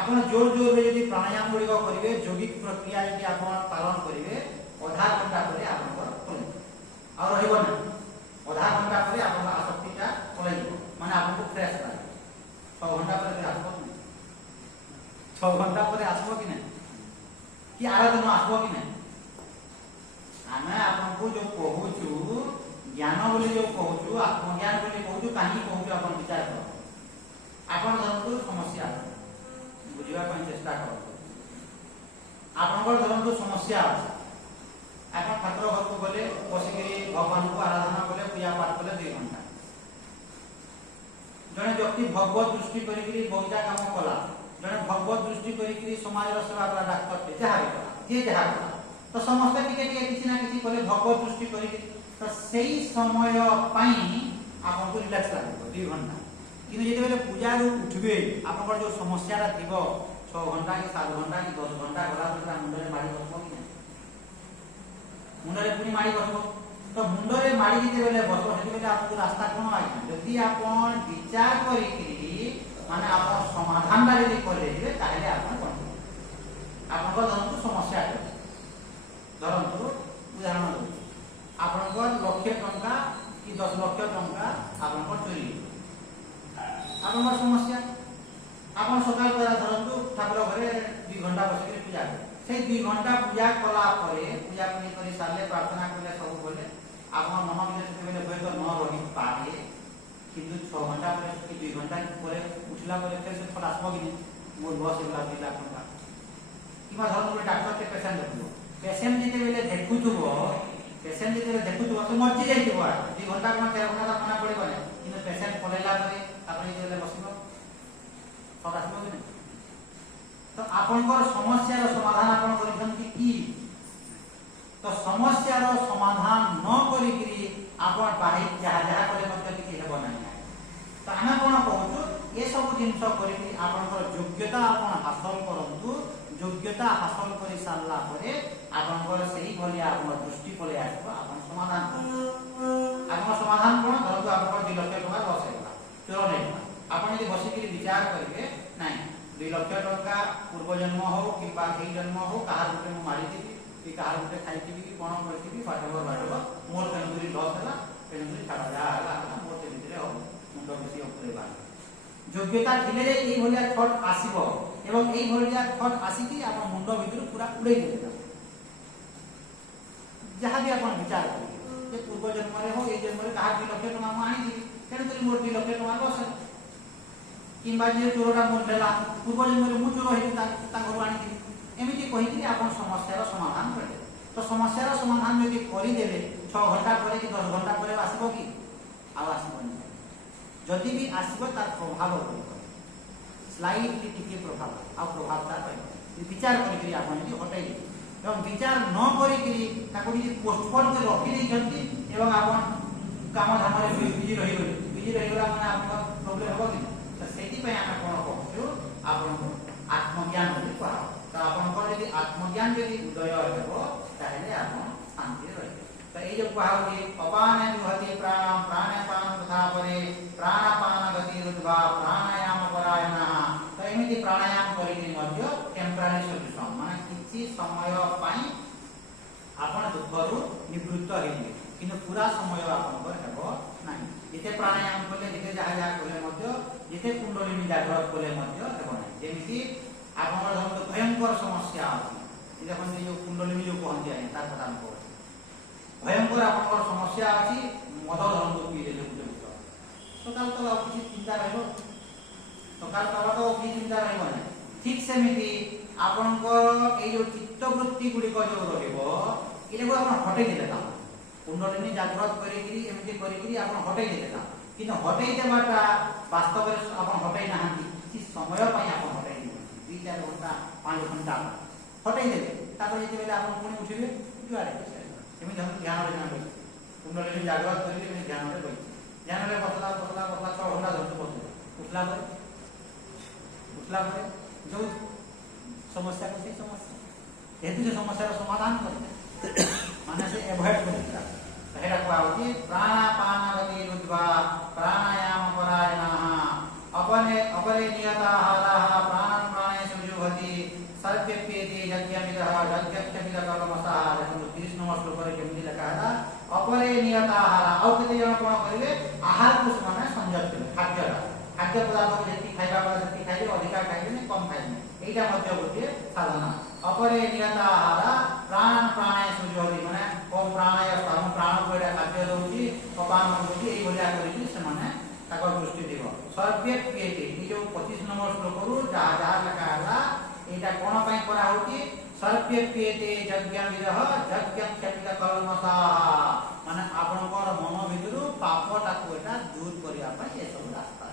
आपन जोर जोर रे यदि प्राणायाम गुडी को करिवे योगिक प्रक्रिया यदि आपन पालन करिवे आधा घंटा परे आपन को और रहिबो ना आधा घंटा पर आपन आसक्तिटा पলাই माने आपको फ्रेश लागे 6 घंटा पर आसबो कि 6 घंटा पर आसबो कि नै कि आराधना आसबो कि नै आमे आपनको जो कहूछु ज्ञान बोली जो कहूछु आत्मज्ञान बोली कहूछु काहे कहूछु आपन विचार करो आपन धरंतु समस्या बुझिबा ପାଇଁ चेष्टा करो आपनकर धरंतु समस्या आपन ठाकुर घर को बोले बसिकरी भगवान को आराधना बोले पूजा पाठ बोले 2 घंटा जने व्यक्ति भगवत दृष्टि करिकरी बगीचा काम कला जने भगवत दृष्टि करिकरी समाज रो सेवा कला डॉक्टर ते जहा भी कला जे जहा कला तो समस्त टिके टिके किछि ना किछि बोले भगवत दृष्टि करिकरी तो सेही समय पई आपन को रिलैक्स लागो 2 घंटा किने जेते बेले पूजा रो उठबे आपन जो समस्या रा थिबो 6 घंटा कि 7 घंटा कि 10 घंटा गला पुरा मुंडरे मारी बसबो कि मुंडरे पुनी मारी बसबो तो मुंडरे मारी जेते बेले बसबो सेते बेले आपको रास्ता कोन आइना जदी आपन विचार करिकरी माने आपन समाधान दा जदी करे दिबे ताले आपन कोन आपन को धरंतु समस्या है धरंतु उदाहरण दो आपन को लक्ष्य टंका कि 10 लाख टंका आपन को चोरी आपन को समस्या आपन सकाल बेला धरंतु ठाकुर घरे 2 घंटा बसिकरी पूजा करे से 2 घंटा पूजा कला परे पूजा करी सारले प्रार्थना करले सब बोले आपन मन में से बेले होय तो न रही पाए किंतु 6 घंटा परे कि 2 घंटा परे उठला परे फिर से थोड़ा आसबो कि मोर बस एला दिला टंका किबा धरन डॉक्टर के पेशेंट देखो पेशेंट जेते बेले देखुथुबो तो मर्जी जाइबो 2 घंटा कोन 13 घंटा मना पड़िबो नै किंतु पेशेंट पलेला परे आपन जेले बसिबो थोड़ा आसबो कि तो आपनकर समस्या रो समाधान आपन करिसंती की तो समस्या रो समाधान न करिकरी आपन बाहि जहा जहा करे मत किछि हेबो नै तो आमे कोन कहूछु ये सब जिनस करी आपनकर योग्यता आपन हासिल करंतु योग्यता हासिल करि सारला परे आपनकर सही भलिया आपन दृष्टि पले आसबो आपन समाधान आपन समाधान कोन धरतो आपनकर 2 लाख टका लॉस हैला चोर नै आपन यदि बसी के विचार करिवे नाही 2 लाख टका पूर्व जन्म हो किबा एई जन्म हो कहा गुटे मु मारी दिबी कि कहा गुटे खाइ दिबी कि कोन करतिबी फाटबर मोर तेनुरी लॉस हैला तेनुरी छाडा जा हैला मोर तेनुरी हो मुंडो बेसी उपरे बा योग्यता थिले जे एई भलिया थॉट आसीबो एवं एई भलिया थॉट आसीकी आपन मुंडो भितर पूरा उड़ै देबे जहाँ भी आपन विचार करिवे जे पूर्व जन्म रे हो ए जन्म रे कहा 2 लाख टका म आनी दिबी तेनुरी मोर 2 लाख टका लॉस है किंबा जे चोरटा मोर लेला पूर्व जन्म रे मु चोर हेति ता घर आनी दिबी एमिति कहि कि आपन समस्यार समाधान करे तो समस्यार समाधान यदि करि देले 6 घंटा परे कि 10 घंटा परे आसीबो कि आ आसीबो जदि भी आसीबो तार प्रभाव पड़ो स्लाइटली टिके प्रभाव आ प्रभाव तार पड़ो विचार करि आपन यदि हटाई दे एवं विचार न करि ताको यदि पोस्टपोन कर रखि नै जंती एवं आपन काम धाम रे बिजी रहि गला माने आपन प्रॉब्लम हो कि तो सेति पे आमे कोन कहू आपन आत्मज्ञान बोली कहा तो आपन को यदि आत्मज्ञान यदि उदय हेबो ताहेले आपन शांति रहिबे तो ए जो कहा कि अपाने विहति प्राणाम प्राणापान तथा परे प्राणापान गति रुद्वा प्राणायाम परायणः तो एमिति प्राणायाम करि मध्य टेम्पररी सॉल्यूशन माने किछि समय पई आपन दुखरु निवृत्त हेबे किंतु पूरा समय आपन पर हेबो नाही जेते प्राणायाम करले जेते जहा करले मध्य जेते कुंडलिनी जागृत करले मध्य हेबो नाही जेमिति आपन धरम भयंकर समस्या अछि देखन जो कुंडलिनी जो कहନ୍ତି आइ तार कथा हम कहू भयंकर आपन समस्या अछि मद धरम पी देले गुटे गुटे सकाल तो किछि चिंता रहबो सकाल तो किछि चिंता रहबो नाही ठीक सेमिति आपन को ए जो चित्तवृत्ति गुडी को जो रहबो इले को आपन हटै देले काम कुंडलिनी जागृत करिकरी एमिति करिकरी आपन हटै देले काम किंतु हटै देबाटा वास्तव रे आपन हटै नाहंती किछि समय पई आपन हटै दिबो 2-4 घंटा 5 घंटा हटै देले ताको जेते बेले आपन पुणी उठिबे जुआरे एमि ध्यान रे जान कुंडलिनी जागृत करिकरी एमि ध्यान रे बसला 6 घंटा धरतो बसला उठला परे जो समस्या को से समस्या हेतु से समस्या रो समाधान करते माने से अवॉइड करता हेडा को आउती प्राणापान गति रुद्वा प्राणायाम परायणः अपरे नियताहारः प्राणं प्राणे सुजुहति सर्वेप्येति यज्ञमिदः यज्ञक्षमिद कर्मसः देखो 30 नंबर श्लोक रे केमि लिखा है अपरे नियताहार आउ केते जण कोन करिवे आहार को माने संयत करिवे खाद्य पदार्थ को जेति खाइबा वाला जेति खाइबे अधिक खाइबे ने कम खाइबे एटा मध्य गोटे साधना अपरे नियताहार प्राण प्राणे सुजुहति माने कम प्राणाय हम प्राण को एटा खाद्य दउची कपान दउची एई भलिया करिकि से माने ताको दृष्टि दिबो सर्वेप्येति ई जो 25 नंबर श्लोक रु जहा लिखा है एटा कोन पई करा होती सर्वेप्येति यज्ञमिदः यज्ञक्षमिद कर्मसः माने आपनकर मन भितरु पापटा को एटा दूर करिया पई ए सब रास्ता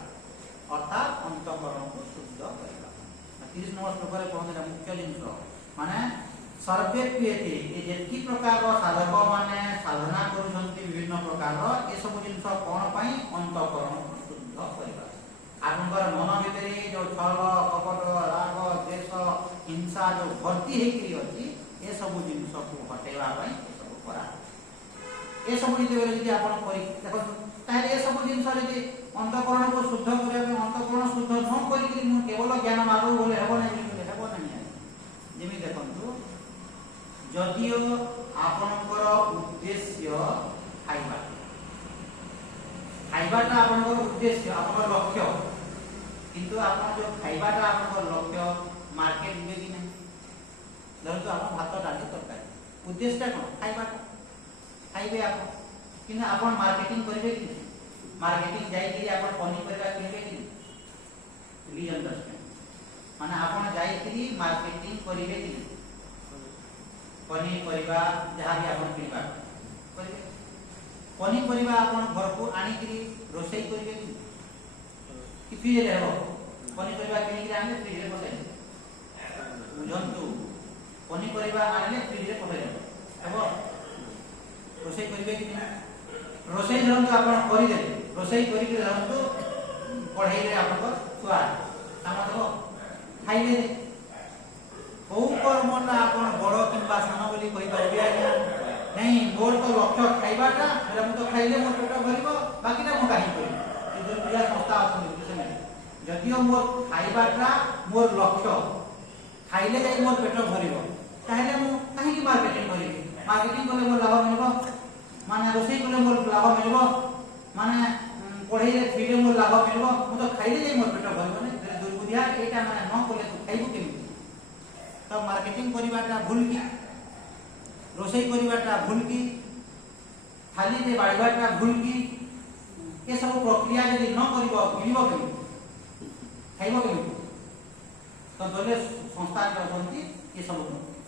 अर्थात अंतःकरण को शुद्ध करिया 30 नंबर श्लोक रे कोनटा मुख्य जिंस माने सर्वेप्येति ए जेति प्रकार साधक माने साधना करूछंती विभिन्न प्रकार ए सब जिंस कोन पई अंतःकरण को शुद्ध करिया आपनकर मन भितरे जो छल कपट राग द्वेष हिंसा जो भर्ती हेकि अछि ए सब जिंस को हटेवा पई ए सब करा ए सब रीति बेले यदि आपन करी देखो ताहे ए सब जिंस यदि अंतःकरण को शुद्ध करिया पे अंतःकरण शुद्ध न करी कि मु केवल ज्ञान मागु बोले हेबो नै जेमि देखंतु जदियो आपनकर उद्देश्य खाइबाटा आपनकर उद्देश्य आपनकर लक्ष्य किंतु आपन जो खाइबाटा आपनकर लक्ष्य मार्केट में कि नहीं धरतो आपन भात डाली तरकारी उद्देश्यटा कोन खाइबाटा खाइबे आपन किना आपन मार्केटिंग करबे कि मार्केटिंग जाई कि आपन पनीपरिया किनबे कि प्लीज अंडरस्टैंड माने आपन जाई कि मार्केटिंग करिवे कि पनीपरिया जहां भी आपन किनबा करबे पनीपरिया आपन घर को आनी कि रोसई करिवे कि फ्रिज रे हो पनीपरिया किनि कि आने फ्रिज रे बसाई बुझंतु पनीपरिया आने फ्रिज रे पसाई हेबो रोसई करिवे कि रोसई धरंतु आपन करि दे रोसई करि के धरंतु पढ़ाई रे आपन छुआ काम देबो खाइले को कर्मटा आपन बड़ किंबा सान बोली कहि परबे आज्ञा नहीं मोर तो लक्ष्य खाइबाटा हेला मु तो खाइले मोर पेट भरिबो बाकीटा मु काहि करी ए जो बिया संस्था अछि जदियो मोर खाइबाटा मोर लक्ष्य खाइले जाई मोर पेट भरिबो ताहेले मु काहि की मार्केटिंग कले मोर लाभ मिलबो माने रोसई कले मोर लाभ मिलबो माने पढ़ाई रे थीले मोर लाभ मिलबो मु तो खाइले जाई मोर पेट भरिबो ने दुर्बुद्धिया एटा माने न कले तू खाइबो केमि तो मार्केटिंग करिबाटा भूल की रोसई करिबाटा भूल की खाली जे बाड़ीबाटा भूल की ए सब प्रक्रिया यदि न करिबो मिलिबो केमि खाइबो केमि तो दोले संस्था के अछंती ए सब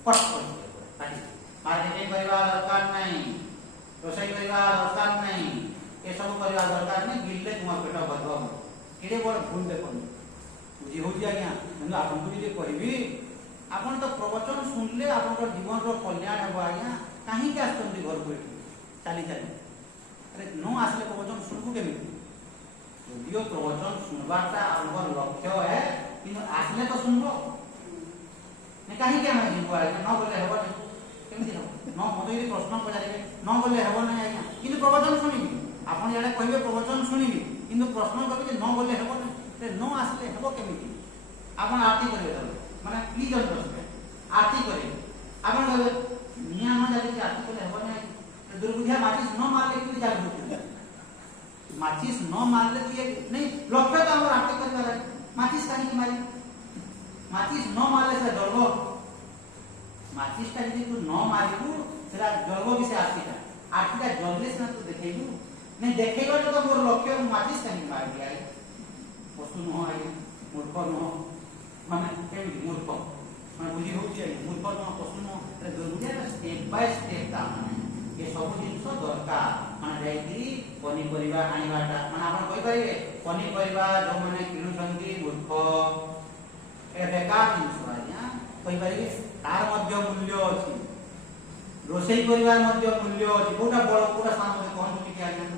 पट कर मार्केटिंग करिबा दरकार नहीं रोसई करिबा दरकार नहीं ए सब करिबा दरकार नहीं गिल्ले तुम पेट भरबो केडे बड़ भूल देखो बुझी हो आज्ञा କିନ୍ତୁ ଆପଣଙ୍କୁ ଯଦି କହିବି ଆପଣ ତ ପ୍ରବଚନ ଶୁଣିଲେ ଆପଣଙ୍କ ଜୀବନର କଲ୍ୟାଣ ହେବ ଆଜ୍ଞା କାହିଁକି ଆସୁଛନ୍ତି ଘରକୁ ଏଠି ଚାଲି ଚାଲି ଆରେ ନ ଆସିଲେ ପ୍ରବଚନ ଶୁଣିବୁ କେମିତି ଯଦିଓ ପ୍ରବଚନ ଶୁଣିବାଟା ଆପଣଙ୍କର ଲକ୍ଷ୍ୟ ହେ କିନ୍ତୁ ଆସିଲେ ତ ଶୁଣିବ କାହିଁକି ଆମେ ଯିବୁ ଆଜ୍ଞା ନ ଗଲେ ହେବ ନାହିଁ କେମିତି ହେବ ନ ମୋତେ ଯଦି ପ୍ରଶ୍ନ ପଚାରିବେ ନ ଗଲେ ହେବ ନାହିଁ ଆଜ୍ଞା କିନ୍ତୁ ପ୍ରବଚନ ଶୁଣିବି ଆପଣ ଇଆଡ଼େ କହିବେ ପ୍ରବଚନ ଶୁଣିବି କିନ୍ତୁ ପ୍ରଶ୍ନ କରିବେ ନ ଗଲେ ହେବ ନାହିଁ ନ ଆସିଲେ ହେବ କେମିତି ଆପଣ ଆରती କରିବେ ତାହେଲେ ମାନେ ପ୍ଲିଜ ଅଣ୍ଡରଷ୍ଟାଣ୍ଡ आरती करे आपण निया न जाले आरती करे हो नै दुर्बुद्धिया माचिस न मारले कि जाल माचिस न मारले तो ये नहीं लक्ष्य तो हमर आरती करे माचिस काहे कि मारी माचिस न मारले से डरबो माचिस ता यदि तू न मारिबू सेरा डरबो कि से आरती का जल्दी से तू देखेबू नहीं देखेबो तो मोर लक्ष्य माचिस काहे मार दिया वस्तु न हो आइ मूर्ख न हो माने केमि मूर्ख बुझी हो मूर्ख न पशु न दुर्बुद्धिया स्टेप बाय स्टेप ता माने ये सब जिंस दरकार माने जाई पनीपरिबा आनिबाटा माने आपण कहि परिबे पनीपरिबा जो माने किनुछंती मूर्ख ए बेकार जिंस आज्ञा कहि परिबे तार मध्य मूल्य अछि रोसई परिवार मध्य मूल्य अछि कोटा बड़ कोटा सान मते कोन कि आज्ञा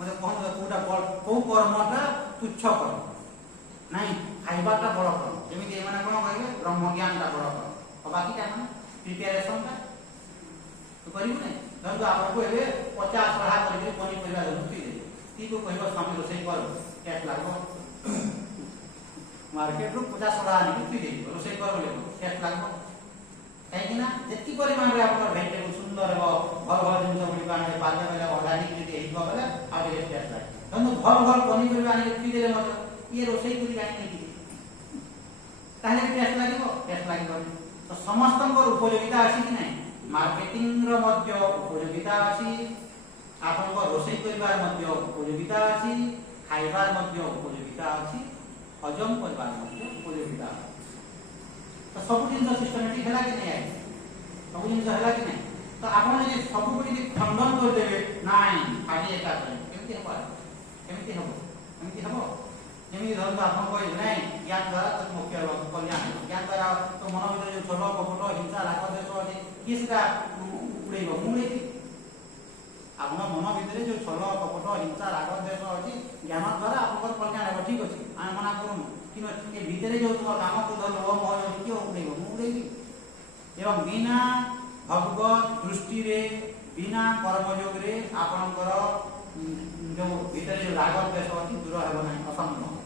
मते कोन कोटा बड़ को कर्मटा तुच्छ कर नहीं खाइबाटा बड़ कर जेमिति एमाने कोन कहबे ब्रह्म ज्ञानटा बड़ कर और बाकीटा माने प्रिपरेशनटा तो करिबु नै धरु आपको एबे 50 पढ़ा करके पनी परिवार धुती दे ती को कहबो स्वामी रोसई कर कैट लागबो मार्केट रो 50 पढ़ा आनी धुती दे रोसई कर बोले कैट लागबो काहे कि ना जेति परिमाण रे आपन भेटेबो सुंदर हो घर घर जिंस बडी पाने पाले बेले ऑर्गेनिक जति हेइबो बेले आ जे कैट लाग धरु घर घर पनी परिवार आनी धुती देले मत ये रोसई करी जानि नै ताहले टेस्ट लागो तो समस्त उपयोगिता अछि कि नै मार्केटिंग रो मध्य उपयोगिता अछि आपन को रोसई परिवार मध्य उपयोगिता अछि खाइबार मध्य उपयोगिता अछि हजम परिवार मध्य उपयोगिता तो सब दिन सिस्टमेटिक हला कि नै सब दिन हला कि नै तो आपन जे सब को जे खंडन कर देबे नाही खाली एका केमति हबो केमति हबो जेमिति धरु आपन कोइ नै ज्ञान द्वारा तो मुख्य कल्याण ज्ञान द्वारा तो मन भीतर जो छल कपट हिंसा राग देश अछि किसका उड़ेबो मुड़े आपन मन भीतर जो छल कपट हिंसा राग देश अछि ज्ञान द्वारा आपन कल्याण हो ठीक अछि आ मना करू कि ए भीतर जो तुम काम को धर लो मोह कि उड़ेबो मुड़ेबी एवं बिना भगवत दृष्टि रे बिना कर्मयोग रे आपनकर जो भीतर जो राग देश अछि दूर हेबो नै असंभव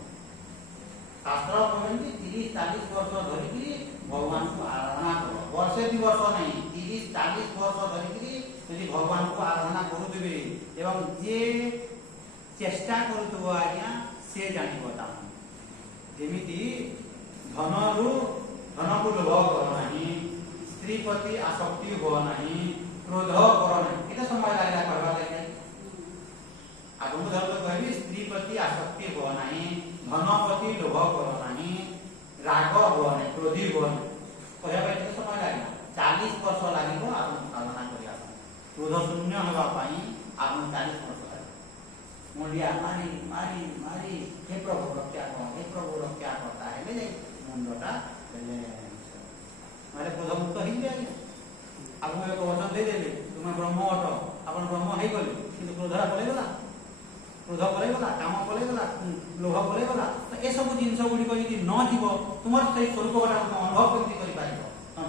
शास्त्र कहते 30-40 वर्ष धरिकी भगवान को आराधना करो वर्षे 2 वर्ष नहीं 30-40 वर्ष धरिकी यदि भगवान को आराधना करुवे एवं जे चेष्टा करुथबो आज्ञा से जानि बता जेमिति धन को लोभ कर नहीं स्त्री प्रति आसक्ति हो नहीं क्रोध कर नहीं एटा समय लागला करबा लागि आपन को धर तो कहबी स्त्री प्रति आसक्ति हो नहीं धन प्रति लोभ कर नहीं राग हो नहीं क्रोधी हो नहीं कहया भाई समय लागला 40 वर्ष लागिबो आपन साधना करिया क्रोध शून्य होबा पई आपन 40 वर्ष लागो मुंडिया मारी मारी मारी हे प्रभु रक्षा करता है ले मुंडटा ले मारे क्रोध मुक्त ही जाय आपन एक वचन दे देले तुम ब्रह्म अट आपन ब्रह्म हे गले किंतु क्रोधरा पले गला काम पले गला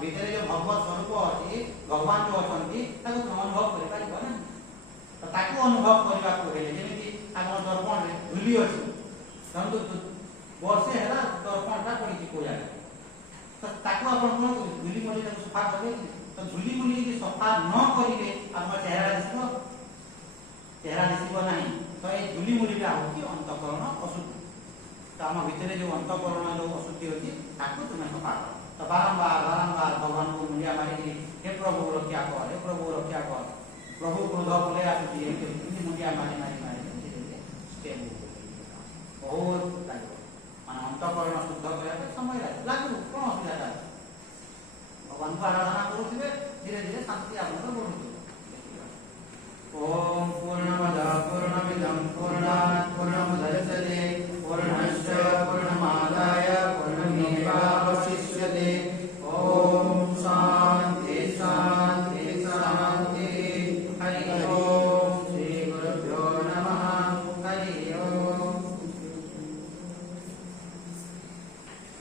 ଭିତରେ ଯୋଉ ଭଗବତ ସ୍ୱରୂପ ଅଛି, ଭଗବାନ ଯୋଉ ଅଛନ୍ତି ତାକୁ ତୁମେ ଅନୁଭବ କରିପାରିବ ନା। ତ ତାକୁ ଅନୁଭବ କରିବାକୁ ହେଲେ ଯେମିତି ଆମ ଦର୍ପଣରେ ଧୂଳି ଅଛି, ଧରନ୍ତୁ ବର୍ଷେ ହେଲା ଦର୍ପଣଟା ପଡ଼ିଛି କୋଉ ଜାଗାରେ, ତ ତାକୁ ଆପଣ କଣ କରିବେ? ଧୂଳି ମଳି ତାକୁ ସଫା କରିବେ। ତ ଧୂଳି ମଳି ଯଦି ସଫା ନ କରିବେ ଆପଣଙ୍କ ଚେହେରା ଦିଶିବ? ଚେହେରା ଦିଶିବ ନାହିଁ। ତ ଏଇ ଧୂଳି ମଳିଟା ହଉଛି ଅନ୍ତଃକରଣ ଅଶୁଦ୍ଧି। ତ ଆମ ଭିତରେ ଯୋଉ ଅନ୍ତଃକରଣ ଯୋଉ ଅଶୁଦ୍ଧି ଅଛି ତାକୁ ତୁମେ ସଫା କର। ତ ବାରମ୍ବାର ଭଗବାନଙ୍କୁ ମୁଣ୍ଡିଆ ମାରିକି ହେ ପ୍ରଭୁ ରକ୍ଷା କର, ହେ ପ୍ରଭୁ ରକ୍ଷା କର, ପ୍ରଭୁ କ୍ରୋଧ କଲେ ଆସୁଛି, ଏମିତି ମୁଣ୍ଡିଆ ମାରି ବହୁତ ଲାଗିବ। ମାନେ ଅନ୍ତଃକରଣ ଶୁଦ୍ଧ କରିବା ପାଇଁ ସମୟ ଲାଗିବ। କଣ ଅସୁବିଧା? ଭଗବାନଙ୍କୁ ଆରାଧନା କରୁଥିବେ, ଧୀରେ ଧୀରେ ଶାନ୍ତି ଆପଣଙ୍କର ବଢୁଥିବ।